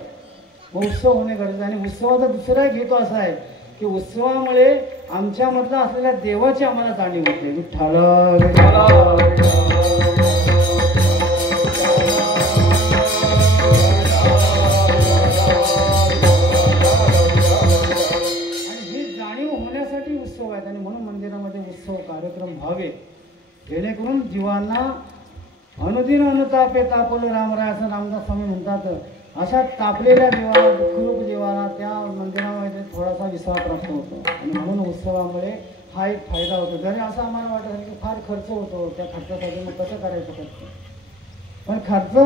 मग उत्सव होणे गरजेचं आणि उत्सवाचा दुसरा एक हेतू असा आहे की उत्सवामुळे आमच्यामधला असलेल्या देवाची आम्हाला जाणीव होते. विठ्ठल उत्सव आहेत आणि म्हणून मंदिरामध्ये उत्सव कार्यक्रम व्हावे जेणेकरून जीवांना अनुदिन अनुतापे तापलं रामराय असं रामदास स्वामी म्हणतात. अशा तापलेल्या जीवाला दुःखरूप जीवाला त्या मंदिरामध्ये थोडासा विसावा प्राप्त होतो आणि म्हणून उत्सवामुळे हा एक फायदा होतो. जरी असं आम्हाला वाटत की फार खर्च होतो त्या खर्चासाठी मग कसं करायचं खर्च पण खर्च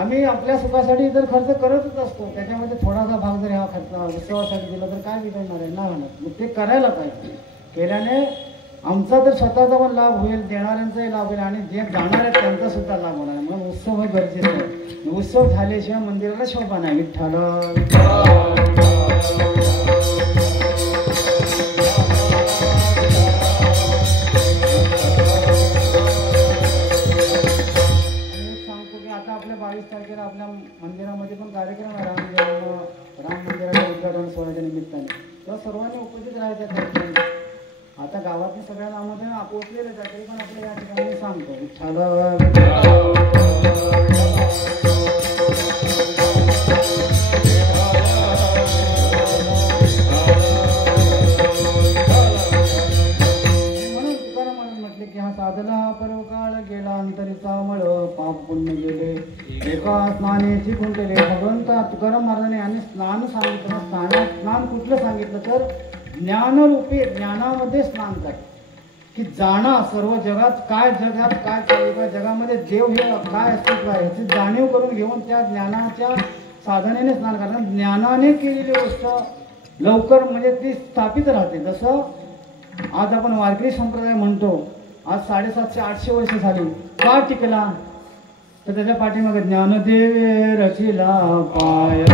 आम्ही आपल्या सुखासाठी जर खर्च करतच असतो त्याच्यामध्ये थोडासा भाग जर हा खर्च उत्सवासाठी दिला तर काय बिघडणार आहे ना म्हणत मग ते करायला पाहिजे. केल्याने आमचा तर स्वतःचा पण लाभ होईल देणाऱ्यांचाही लाभ होईल आणि जे जाणार आहेत त्यांचा सुद्धा लाभ होणार आहे. म्हणून उत्सव हे गरजेचं आहे. उत्सव झाल्याशिवाय मंदिराला शोभा नाही. विठ्ठल सांगतो की आता आपल्या 22 तारखेला आपल्या मंदिरामध्ये पण कार्यक्रम आहे राम मंदिराच्या उद्घाटन सोहळ्याच्या निमित्ताने तेव्हा सर्वांनी उपस्थित राहायचं. आता गावातल्या सगळ्यांना आम्हाला पोचलेलं आहे तरी पण आपल्या या ठिकाणी सांगतो विठ्ठल म्हणून तुकारामाने म्हटले की हा साधला हा पर्वकाळ गेला अंतरीचा मळ पाप पुण्य गेले एका स्नानेची गुंतले. भगवंता तुकाराम महाराजांनी आणि स्नान सांगितलं. स्नान कुठलं सांगितलं तर ज्ञानरूपी ज्ञानामध्ये स्नान कर की जाणा सर्व जगात काय चालू जगामध्ये देव हे काय अस्तित्व आहे याची जाणीव करून घेऊन त्या ज्ञानाच्या साधनेने स्नान करणं. ज्ञानाने केलेली गोष्ट लवकर म्हणजे ती स्थापित राहते. जसं आज आपण वारकरी संप्रदाय म्हणतो आज 750-800 वर्ष झाली का टिकला तर त्याच्या पाठीमागे ज्ञानदेव रचिला पाय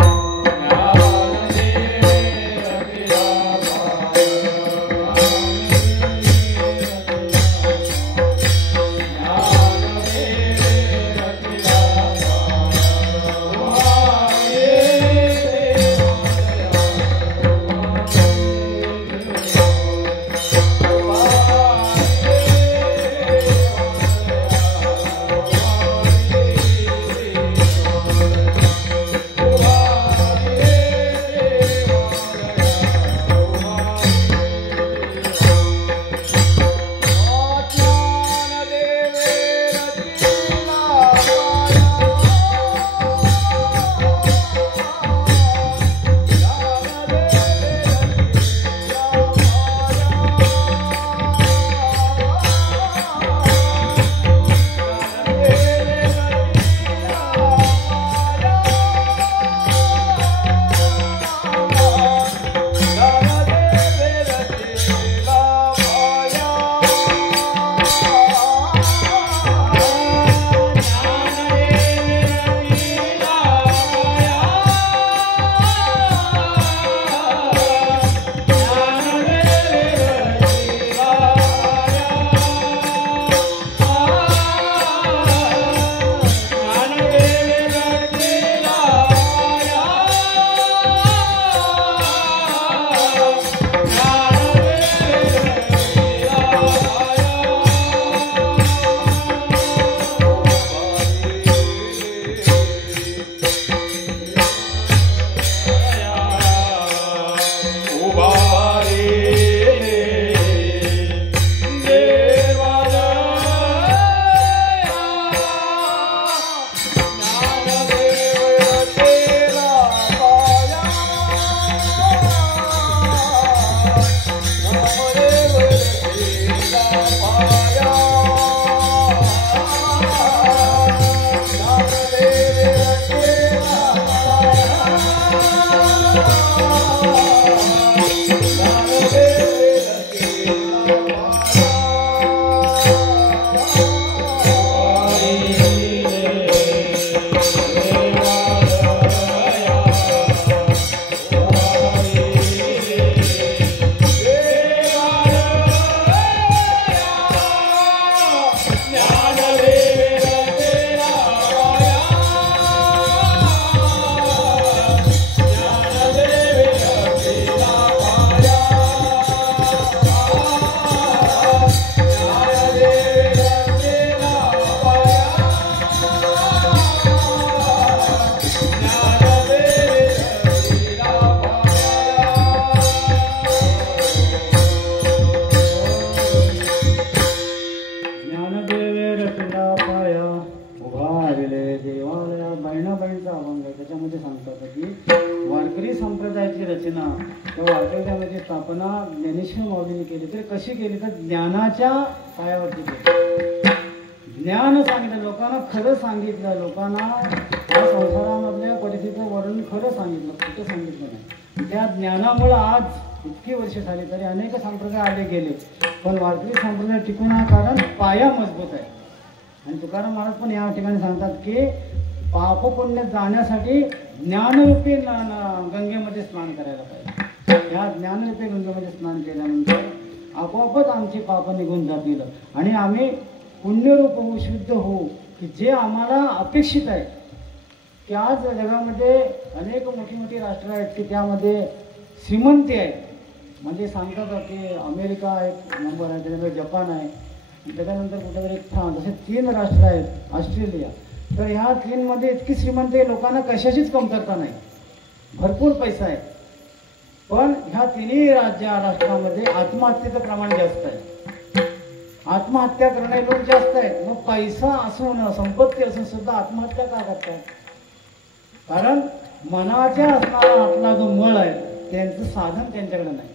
रचना किंवा वारकरी स्थापना ज्ञानेश्वर माऊलीने केली, तर कशी केली तर ज्ञानाच्या पायावरती केली. ज्ञान सांगितलं लोकांना, खरं सांगितलं लोकांना, या संसारामधल्या परिस्थितीचं वर्णन खरं सांगितलं, खोटं सांगितलं नाही. त्या ज्ञानामुळं आज इतकी वर्ष झाली तरी अनेक संप्रदाय आले गेले, पण वारकरी संप्रदाय टिकून हा कारण पाया मजबूत आहे. आणि तुकाराम महाराज पण या ठिकाणी सांगतात की पाप पुण्य जाण्यासाठी ज्ञानरूपी गंगेमध्ये स्नान करायला पाहिजे. या ज्ञानरूपी गंगेमध्ये स्नान केल्यानंतर आपोआपच आमची पाप निघून जातील आणि आम्ही पुण्यरूप होऊ, शुद्ध होऊ, की जे आम्हाला अपेक्षित आहे. की आज जगामध्ये अनेक मोठी मोठी राष्ट्र आहेत की त्यामध्ये श्रीमंती आहे. म्हणजे सांगतात की अमेरिका एक नंबर आहे, त्याच्यानंतर जपान आहे, त्याच्यानंतर कुठेतरी फ्रान्स, असे 3 राष्ट्र आहेत, ऑस्ट्रेलिया. तर ह्या 3मध्ये इतकी श्रीमंती आहे, लोकांना कशाचीच कमतरता नाही, भरपूर पैसा आहे. पण ह्या 3ही राष्ट्रामध्ये आत्महत्येचं प्रमाण जास्त आहे. आत्महत्या करणारे लोक जास्त आहेत. मग पैसा असून, संपत्ती असून सुद्धा आत्महत्या का करतात? कारण मनाच्या असणारा आपला जो मळ आहे त्यांचं साधन त्यांच्याकडे नाही.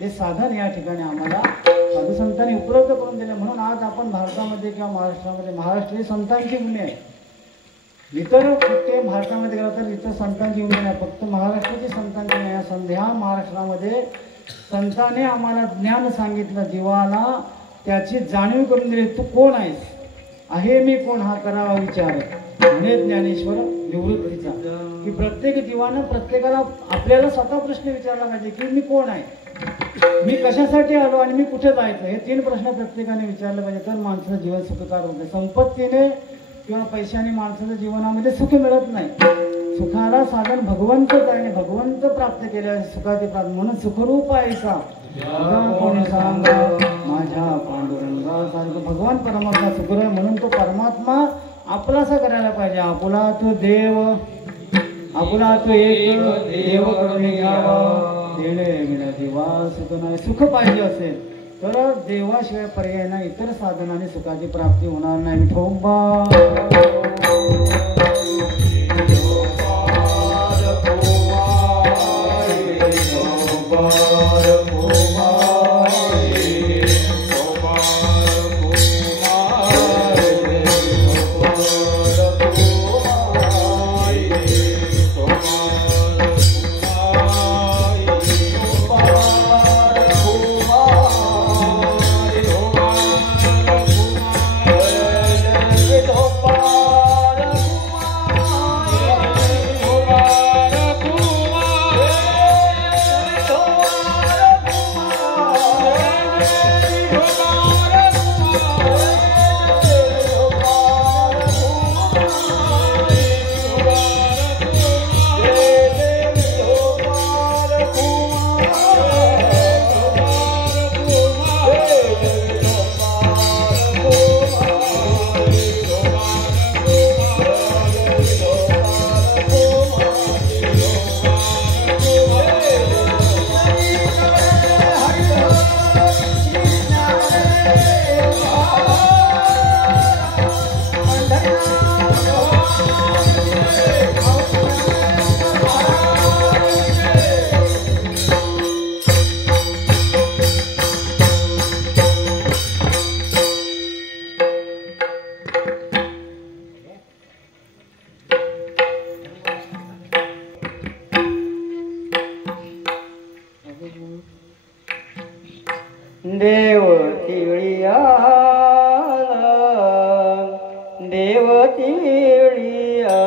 ते साधन या ठिकाणी आम्हाला साधुसंतांनी उपलब्ध करून दिले. म्हणून आज आपण भारतामध्ये किंवा महाराष्ट्रामध्ये, महाराष्ट्र ही संतांची भूमी आहे. इतर कुठे भारतामध्ये गेला तर इतर संतांची भूमी नाही, फक्त महाराष्ट्राची संतांची भूमी आहे. संध्या महाराष्ट्रामध्ये संतांनी आम्हाला ज्ञान सांगितलं, जीवाला त्याची जाणीव करून दिली. तू कोण आहेस, आहे मी कोण, हा करावा विचार म्हणे ज्ञानेश्वर निवृत्तीचा. की प्रत्येक जीवानं प्रत्येकाला आपल्याला स्वतः प्रश्न विचारला पाहिजे की मी कोण आहे, मी कशासाठी आलो आणि मी कुठे जायचं. हे 3 प्रश्न प्रत्येकाने विचारले पाहिजे, तर माणसाचं जीवन सुखकार होते. संपत्तीने किंवा पैशाने माणसाच्या जीवनामध्ये सुख मिळत नाही. सुखाला साधन भगवंतच आहे, भगवंत प्राप्त केल्या सुखाचे प्राप्त. म्हणून सुखरूप आहेसा कोणी सांगा माझ्या पांडुरंगासारखं. भगवान परमात्मा सुखरूप आहे, म्हणून तो परमात्मा आपलासा करायला पाहिजे. आपुला तो देव, आपुला तो एक देव करून घ्यावा, देणे विना देवा सुख नाही. सुख पाहिजे असेल तर देवाशिवाय पर्याय नाही, इतर साधनाने सुखाची प्राप्ती होणार नाही. ठोंबा देव तिळिया देव तिळिया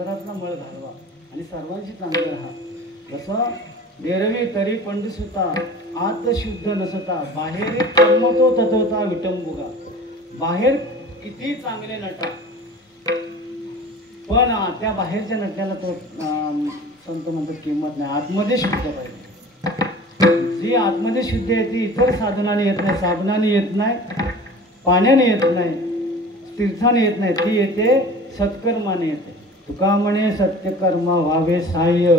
अंतरातला मळ घालवा आणि सर्वांशी चांगले राहा. जसं देरवी तरी पंडितसुता आत शुद्ध नसता बाहेर कर्मतो तत्वता विटंबुगा. बाहेर किती चांगले नटा पण त्या बाहेरच्या नट्याला तो संत म्हणतात किंमत नाही. आतमध्ये शुद्ध पाहिजे. जी आतमध्ये शुद्ध येते इतर साधनाने येत नाही, साबणाने येत नाही, पाण्याने येत नाही, तीर्थाने येत नाही, ती येते सत्कर्माने येते. तुका म्हणे सत्यकर्म व्हावे सहाय्य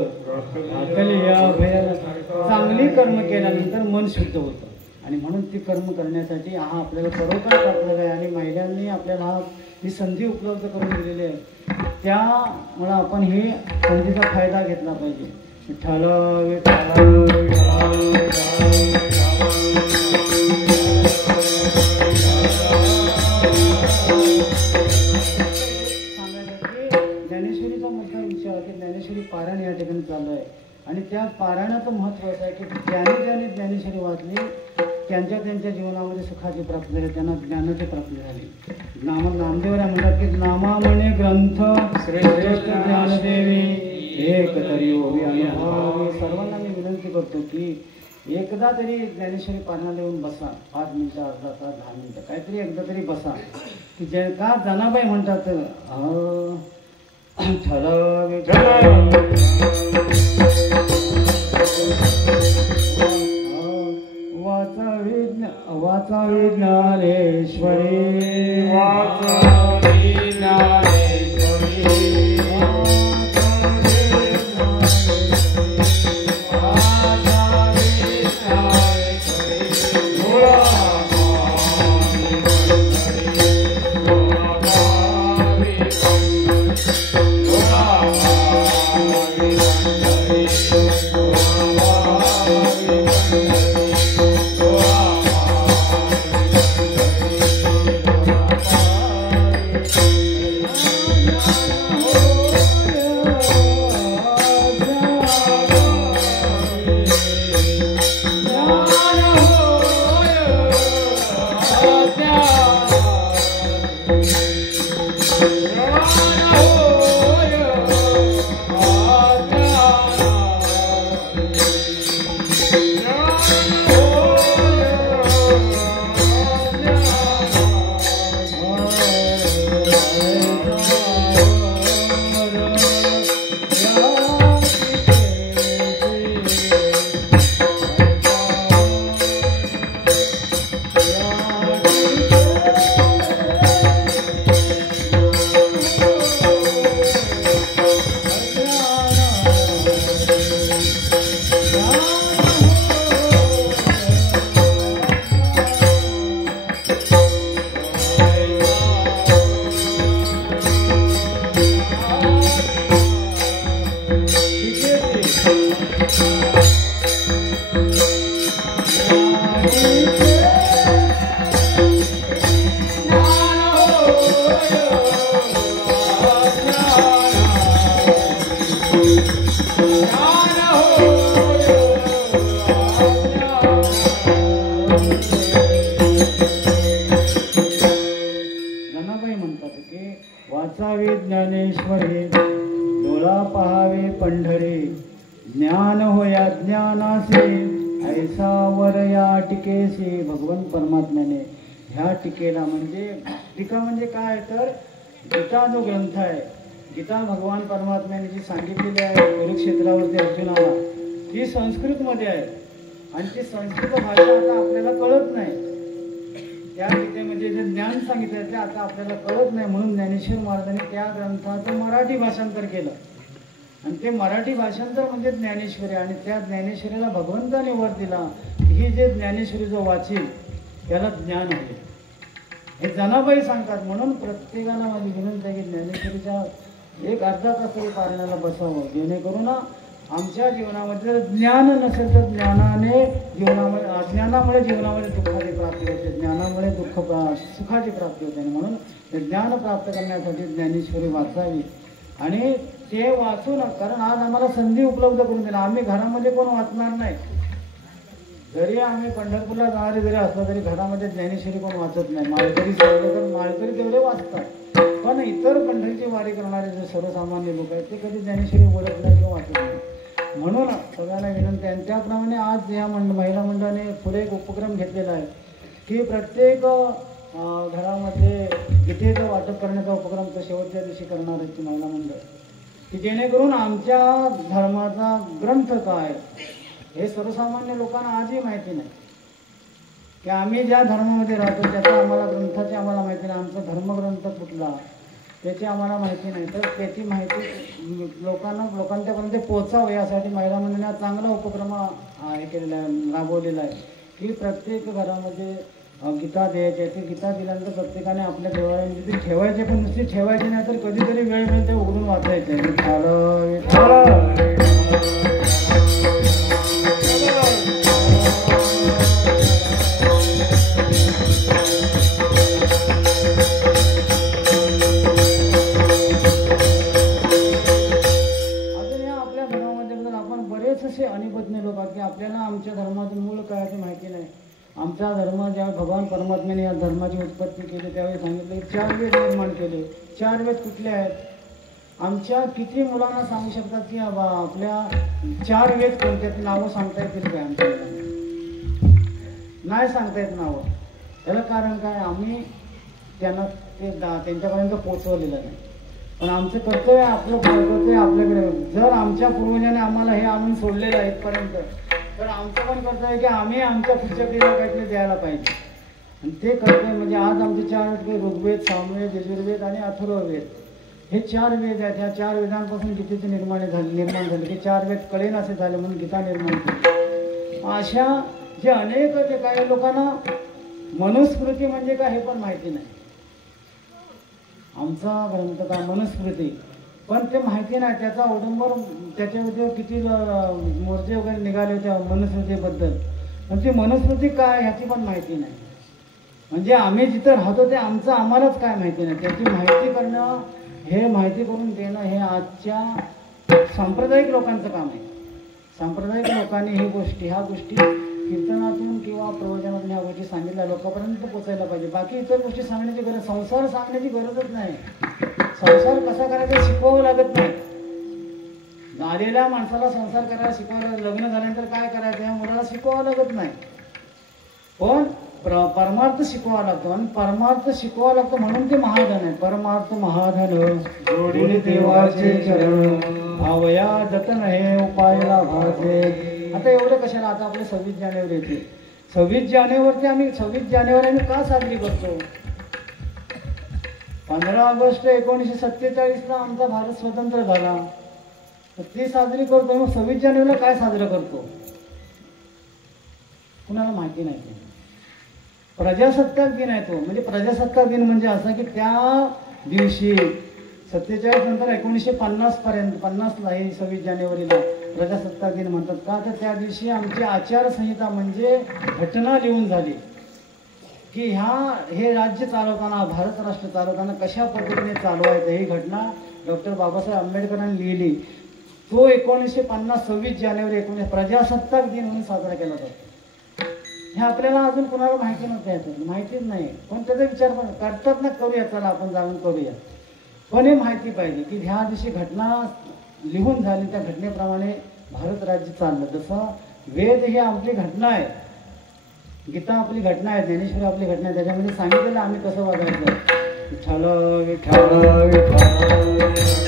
चांगली कर्म केल्यानंतर मन शुद्ध होतं आणि म्हणून ती कर्म करण्यासाठी हा आपल्याला परोपकार प्राप्त आहे आणि महिलांनी आपल्याला ही संधी उपलब्ध करून दिलेली आहे. त्यामुळं आपण ही संधीचा फायदा घेतला पाहिजे. विठ्ठल ज्ञानेश्वरीचा मुद्दा विषय आहे की ज्ञानेश्वरी पारायण या ठिकाणी चालू आहे आणि त्या पारायणाचं महत्त्व असं आहे की ज्याने ज्ञानेश्वरी वाचली त्यांच्या जीवनामध्ये सुखाची प्राप्ती झाली, त्यांना ज्ञानाची प्राप्ती झाली. नामदेवरा म्हणतात की नामा म्हणे ग्रंथ श्रेष्ठ ज्ञानदेवी एक तरी ओवी अनुभवावी. सर्वांना मी विनंती करतो की एकदा तरी ज्ञानेश्वरी पारायणाला येऊन बसा. 5 मिनिटं, अर्धा तास, 10 मिनिटं काहीतरी एकदा तरी बसा. की जे का जनाबाई म्हणतात वाचावी ज्ञानेश्वरी वाचावी ज्ञानेश्वरी वाचावे ज्ञानेश्वरी डोळा पहावे पंढरी ज्ञान होया ज्ञानासे ऐसा वर या टीकेशी. भगवान परमात्म्याने ह्या टीकेला म्हणजे टीका म्हणजे काय तर गीता जो ग्रंथ आहे, गीता भगवान परमात्म्याने जी सांगितलेली आहे कुरुक्षेत्रावरती अर्जुनाला, ती संस्कृतमध्ये आहे आणि ती संस्कृत भाषा आता आपल्याला कळत नाही. त्या गीतेमध्ये जे ज्ञान सांगितलं ते आता आपल्याला कळत नाही म्हणून ज्ञानेश्वर महाराजांनी त्या ग्रंथाचं मराठी भाषांतर केलं आणि ते मराठी भाषांतर म्हणजे ज्ञानेश्वरी आणि त्या ज्ञानेश्वरीला भगवंताने वर दिला. ही जे ज्ञानेश्वरी जो वाचील त्याला ज्ञान होईल हे जनाबाई सांगतात. म्हणून प्रत्येकाला माझी विनंती आहे की ज्ञानेश्वरीच्या एक अर्धा तास तरी पारायणाला बसावं जेणेकरून आमच्या जीवनामध्ये जर ज्ञान नसेल तर ज्ञानाने जीवनामध्ये अज्ञानामुळे जीवनामध्ये दुःखाची प्राप्ती होते, ज्ञानामुळे सुखाची प्राप्ती होते. म्हणून ते ज्ञान प्राप्त करण्यासाठी ज्ञानेश्वरी वाचावी आणि ते वाचून कारण आज आम्हाला संधी उपलब्ध करून दिला. आम्ही घरामध्ये कोण वाचणार नाही. जरी आम्ही पंढरपूरला जाणारे जरी असलो तरी घरामध्ये ज्ञानेश्वरी कोण वाचत नाही. माळकरी सांगले तर माळकरी तेवढे वाचतात पण पण इतर पंढरीची वारी करणारे जे सर्वसामान्य लोक आहेत ते कधी ज्ञानेश्वरी बोलत नाही किंवा वाचत नाही. म्हणून सगळ्यांना विनंती आहे. त्याप्रमाणे आज या महिला मंडळाने पुढे एक उपक्रम घेतलेला आहे की प्रत्येक घरामध्ये गीतेचं वाटप करण्याचा उपक्रम तर शेवटच्या दिवशी करणार आहे ती महिला मंडळ, की जेणेकरून आमच्या धर्माचा ग्रंथ काय हे सर्वसामान्य लोकांना आजही माहिती नाही, की आम्ही ज्या धर्मामध्ये राहतो त्याचा आम्हाला ग्रंथाची आम्हाला माहिती नाही, आमचा धर्मग्रंथ कुठला त्याची आम्हाला माहिती नाही. तर त्याची माहिती लोकांच्यापर्यंत पोचावं यासाठी महिला मंडळाने हा चांगला उपक्रम हे केलेला आहे, राबवलेला आहे की प्रत्येक घरामध्ये गीता द्यायची. ती गीता दिल्यानंतर प्रत्येकाने आपल्या देवालयामध्ये ठेवायचे, पण नुसती ठेवायची नाही तर कधीतरी वेळ मिळेल ते उघडून वाचायचे. असे अनिबज्ञ लोक आहेत की आपल्याला आमच्या धर्माचं मूळ काय ते माहिती नाही. आमचा धर्म ज्यावेळी भगवान परमात्म्याने या धर्माची उत्पत्ती केली त्यावेळी सांगितलं की 4 वेद निर्माण केले. 4 वेद कुठले आहेत? आमच्या किती मुलांना सांगू शकतात की आपल्या 4 वेद कोणते नावं सांगता येतील काय? आमच्या नाही सांगता येत नावं. त्याला कारण काय? आम्ही त्यांना ते त्यांच्यापर्यंत पोचवलेलं नाही. पण आमचं कर्तव्य आपलं कर्तव्य आपल्याकडे. जर आमच्या पूर्वजांनी आम्हाला हे आणून सोडलेलं आहे इथपर्यंत, तर आमचं पण कर्तव्य आहे की आम्ही आमच्या पुढच्या पिढीला काहीतरी द्यायला पाहिजे. आणि ते कर्तव्य म्हणजे आज आमचे 4 वेद, ऋग्वेद, सामवेद, यजुर्वेद आणि अथर्ववेद हे 4 वेद आहेत. ह्या 4 वेदांपासून गीतेचे निर्माण झाले की 4 वेद कळेन असे झाले म्हणून गीता निर्माण केली. अशा जे अनेक जे काही लोकांना मनुस्मृती म्हणजे काय हे पण माहिती नाही. आमचा ग्रंथ का मनुस्मृती, पण ते माहिती नाही. त्याचा अवडंबर त्याच्यामध्ये किती मोर्चे वगैरे निघाले होते मनुस्मृतीबद्दल, पण ती मनुस्मृती काय ह्याची पण माहिती नाही. म्हणजे आम्ही जिथं राहतो ते आमचं आम्हालाच काय माहिती नाही. त्याची माहिती करणं, हे माहिती करून देणं हे आजच्या सांप्रदायिक लोकांचं काम आहे. सांप्रदायिक लोकांनी ह्या गोष्टी कीर्तनातून किंवा प्रवचनातून ह्या गोष्टी सांगितल्या लोकांपर्यंत पोचायला पाहिजे. बाकी इतर गोष्टी सांगण्याची गरज, संसार सांगण्याची गरजच नाही. संसार कसा करायचा शिकवावं लागत नाही. आलेल्या माणसाला संसार करायला शिकवायला, लग्न झाल्यानंतर काय करायचं या मुलाला शिकवावं लागत नाही. पण परमार्थ शिकवावा लागतो. आणि परमार्थ शिकवावा लागतो म्हणून ते महाधन आहे. परमार्थ महाधन जोडी देवाचे चरण, भावया जतन हे उपायला भाजे. आता एवढं कशाला? आता आपले 26 जानेवारी येते. 26 जानेवारी आम्ही 26 जानेवारी आम्ही का साजरी करतो? 15 ऑगस्ट 1947ला आमचा भारत स्वतंत्र झाला, तर ती साजरी करतो. मग 26 जानेवारीला काय साजरं करतो? कुणाला माहिती नाही. प्रजासत्ताक दिन आहे तो. म्हणजे प्रजासत्ताक दिन म्हणजे असा की त्या दिवशी 47 नंतर 1950 पर्यंत 50ला हे 26 जानेवारीला प्रजासत्ताक दिन म्हणतात. का तर त्या दिवशी आमची आचारसंहिता म्हणजे घटना लिहून झाली की हे राज्य चालवताना, भारत राष्ट्र चालवताना कशा पद्धतीने चालवायचं ही घटना डॉक्टर बाबासाहेब आंबेडकरांनी लिहिली. तो 1950 26 जानेवारी प्रजासत्ताक दिन म्हणून साजरा केला जातो. हे आपल्याला अजून कुणाला माहिती नव्हतं, माहितीच नाही. पण त्याचा विचार पण करतात ना, करूया, चला आपण जाऊन करूया. पण हे माहिती पाहिजे की ह्या दिवशी घटना लिहून झाली, त्या घटनेप्रमाणे भारत राज्य चाललं. जसं वेद ही आपली घटना आहे, गीता आपली घटना आहे, ज्ञानेश्वरी आपली घटना आहे. त्याच्यामध्ये सांगितलेलं आम्ही कसं वागायचं. विठ्ठल विठ्ठल विठ्ठल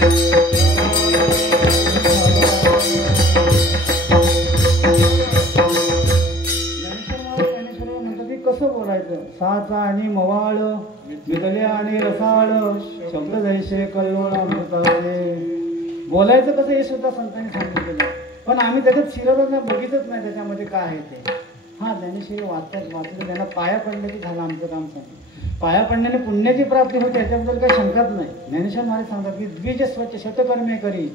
कसं बोलायचं. साचा आणि मवाळ, विदल्या आणि रसाळ, शब्द जैसे कल्लोळ अमृताचे. बोलायचं कसं हे सुद्धा संतांनी सांगितलेलं. पण आम्ही त्याच्यात शिरतच नाही, बघितच नाही त्याच्यामध्ये काय आहे ते. हा ज्ञानेश्वरी वाचलं त्यांना पाया पडलं की झालं आमचं काम. सांगितलं पाया पडण्याने पुण्याची प्राप्ती होते, याच्याबद्दल काही शंकाच नाही. ज्ञानेश्वर महाराज सांगतात की द्विज स्वच्छ शतकर्मे करी.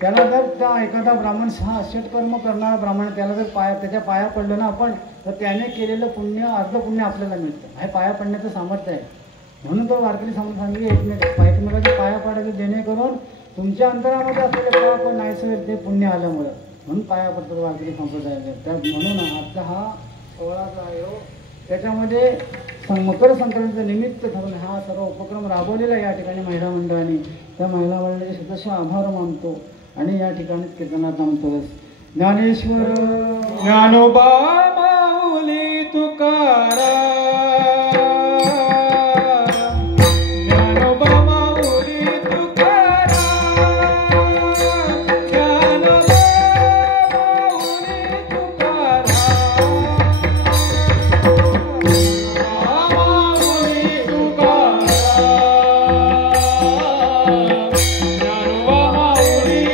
त्याला जर त्या एखादा ब्राह्मण षटकर्म करणारा ब्राह्मण त्याला जर त्याच्या पाया पडलं ना आपण, तर त्याने केलेलं पुण्य अर्ध पुण्य आपल्याला मिळतं. हे पाया पडण्याचं सामर्थ्य आहे. म्हणून तो वारकरी समोर सांगितले एकमेकाचे पाया पाडायचे, जेणेकरून तुमच्या अंतरामध्ये असलेले पाप नाहीसं ते पुण्य आल्यामुळं. म्हणून पाया पडतो वारकरी संप्रदायाचे. त्यात म्हणून आजचा हा 16चा आहे त्याच्यामध्ये मकर संक्रांतीचं निमित्त धरून हा सर्व उपक्रम राबवलेला या ठिकाणी महिला मंडळाने, त्या महिला मंडळाचे सदस्य आभार मानतो आणि या ठिकाणी कीर्तनात नामतो. ज्ञानेश्वर ज्ञानोबा माऊली तुकाराम, ज्ञानोबा माऊली तुकाराम, ज्ञानोबा माऊली तुकाराम, माऊली तुकाराम, ज्ञानोबा माऊली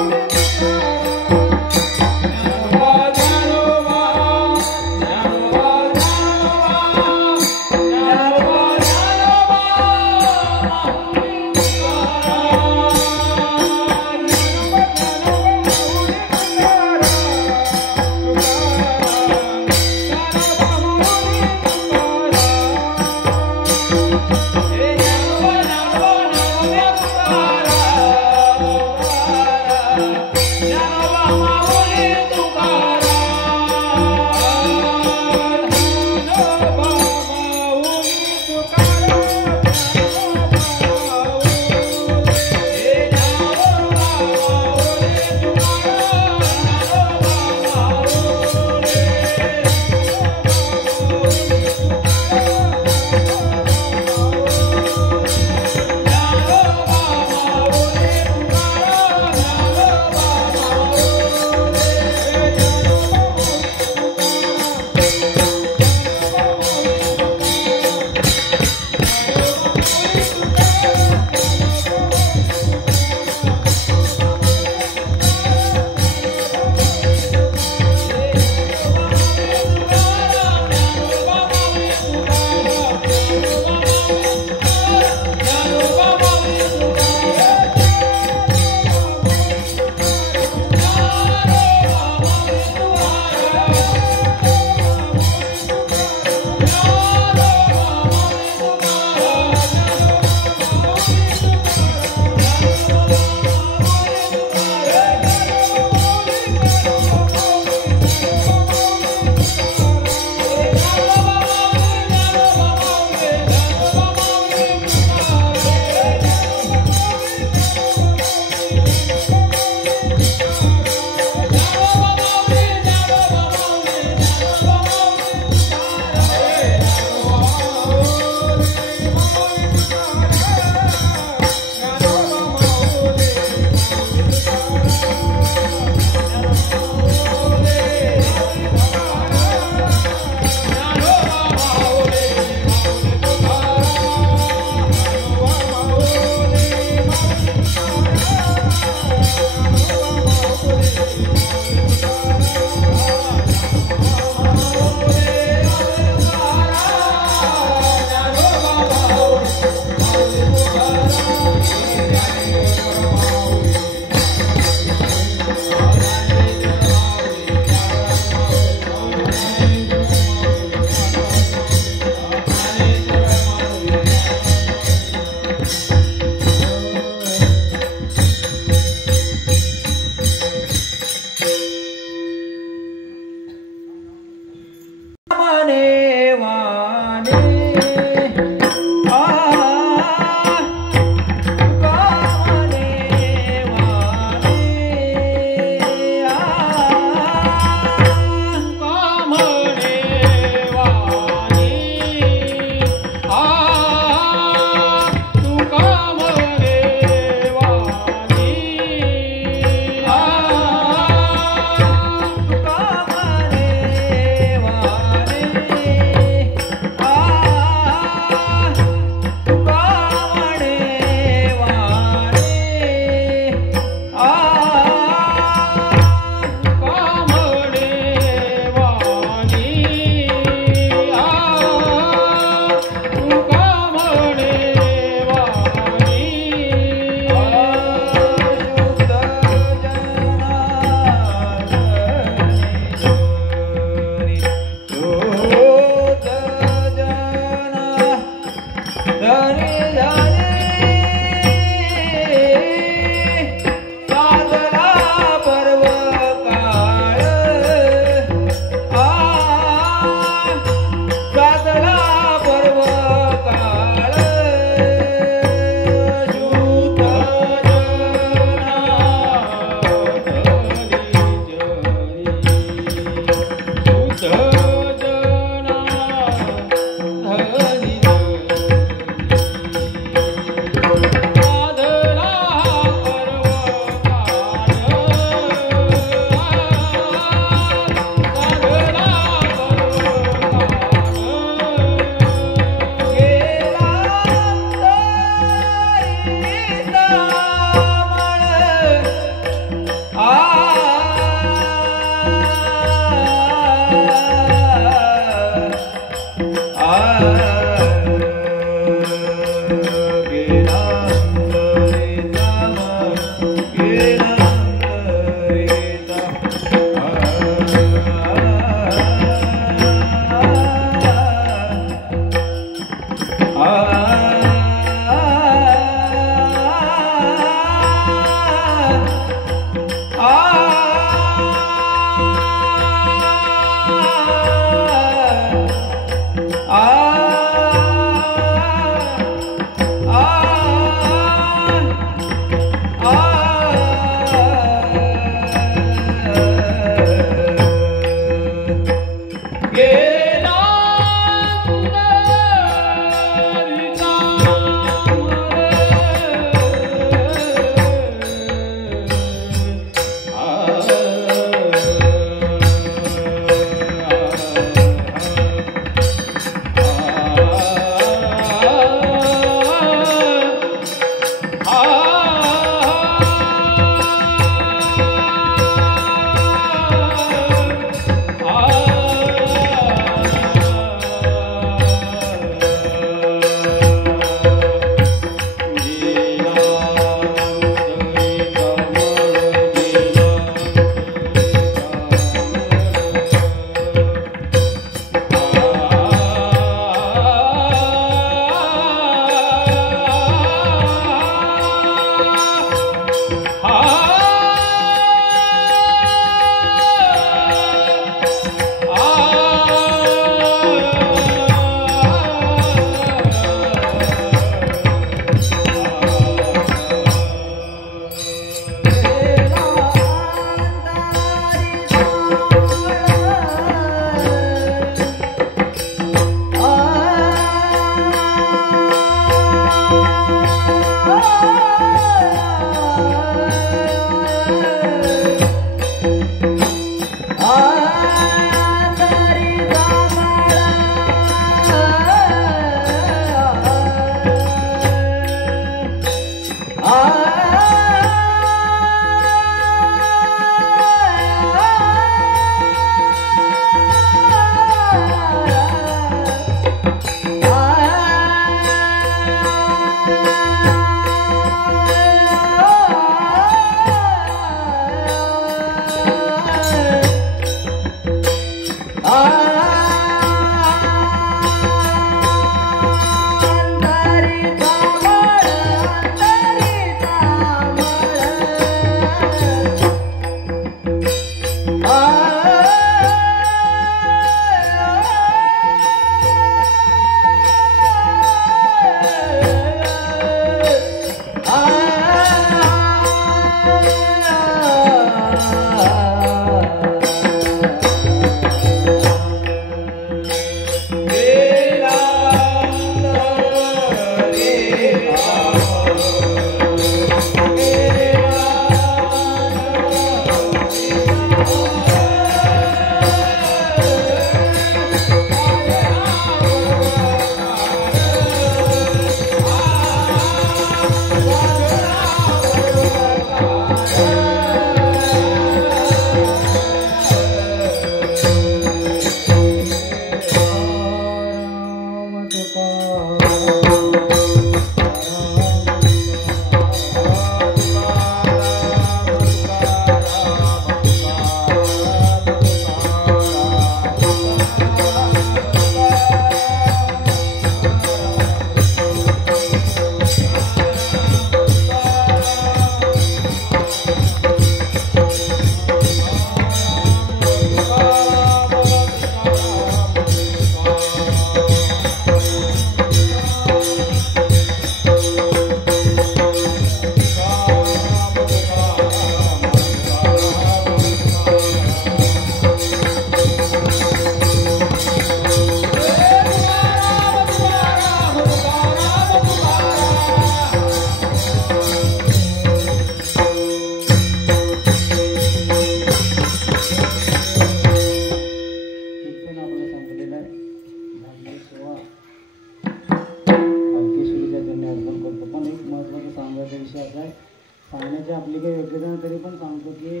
सांगण्याची आपली काही योग्यता नाही, तरी पण सांगतो की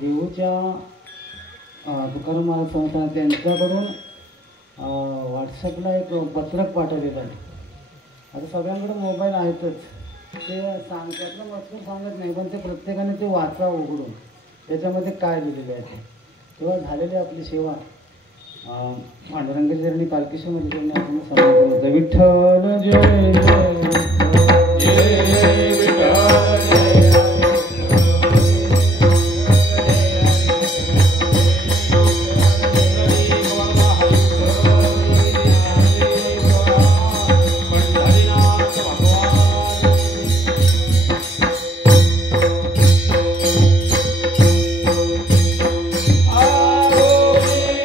देऊच्या तुकाराम महाराज संस्थान त्यांच्याकडून व्हॉट्सअपला एक पत्रक पाठवलेलं आहे. आता सगळ्यांकडे मोबाईल आहेतच, ते त्यातलं मजकूर सांगत नाही, पण ते प्रत्येकाने ते वाचा उघडून त्याच्यामध्ये काय लिहिलेले आहे. तेव्हा झालेली आपली सेवा पांडुरंगाची चरणी पालखीशी चरणी आपण समजतो. विठ्ठल जय जय जय विठ्ठल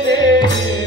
रे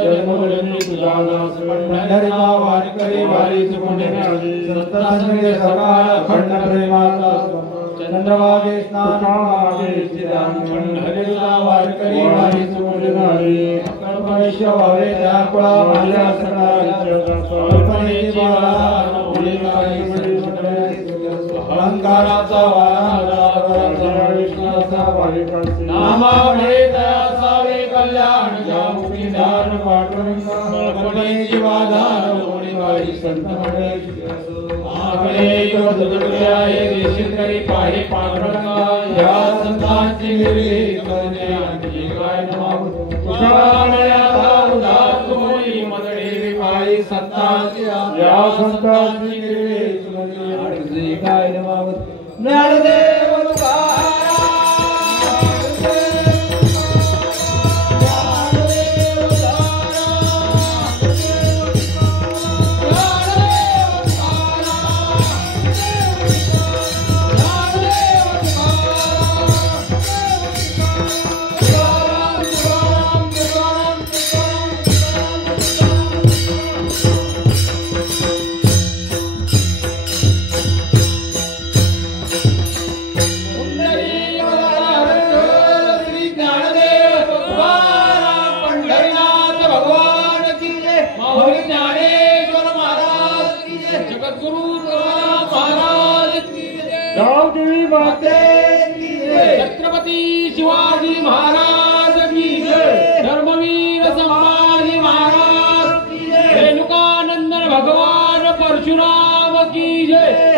जन्मभूमी तुझा दास पंढरीचा वारकरी वारी चुकून संत संगे सकाळ अखंड प्रेमाचा चंद्रभागे स्नान पंढरीचा वारकरी वारी चुकून भविष्य व्हावे त्या कुळा माझ्या कल्पनेची बाळा अहंकाराचा वारा नामामुळे तयासावे कल्याण जामुखी दान पाठवून कल्पनेची बाधार कोणी वारी संत मंडळी आहे देशित करी पाहे पांडुरंगा या संतांची गिरी करणे आणखी काय नमाव तुझ्या उदास होई मदडे विपाई संतांची या संतांची गिरी करणे आणखी काय नमाव ज्ञानदेव छत्रपती शिवाजी महाराज की जय धर्मवीर संभाजी महाराज की जय रेणुकानंदन भगवान परशुराम की जय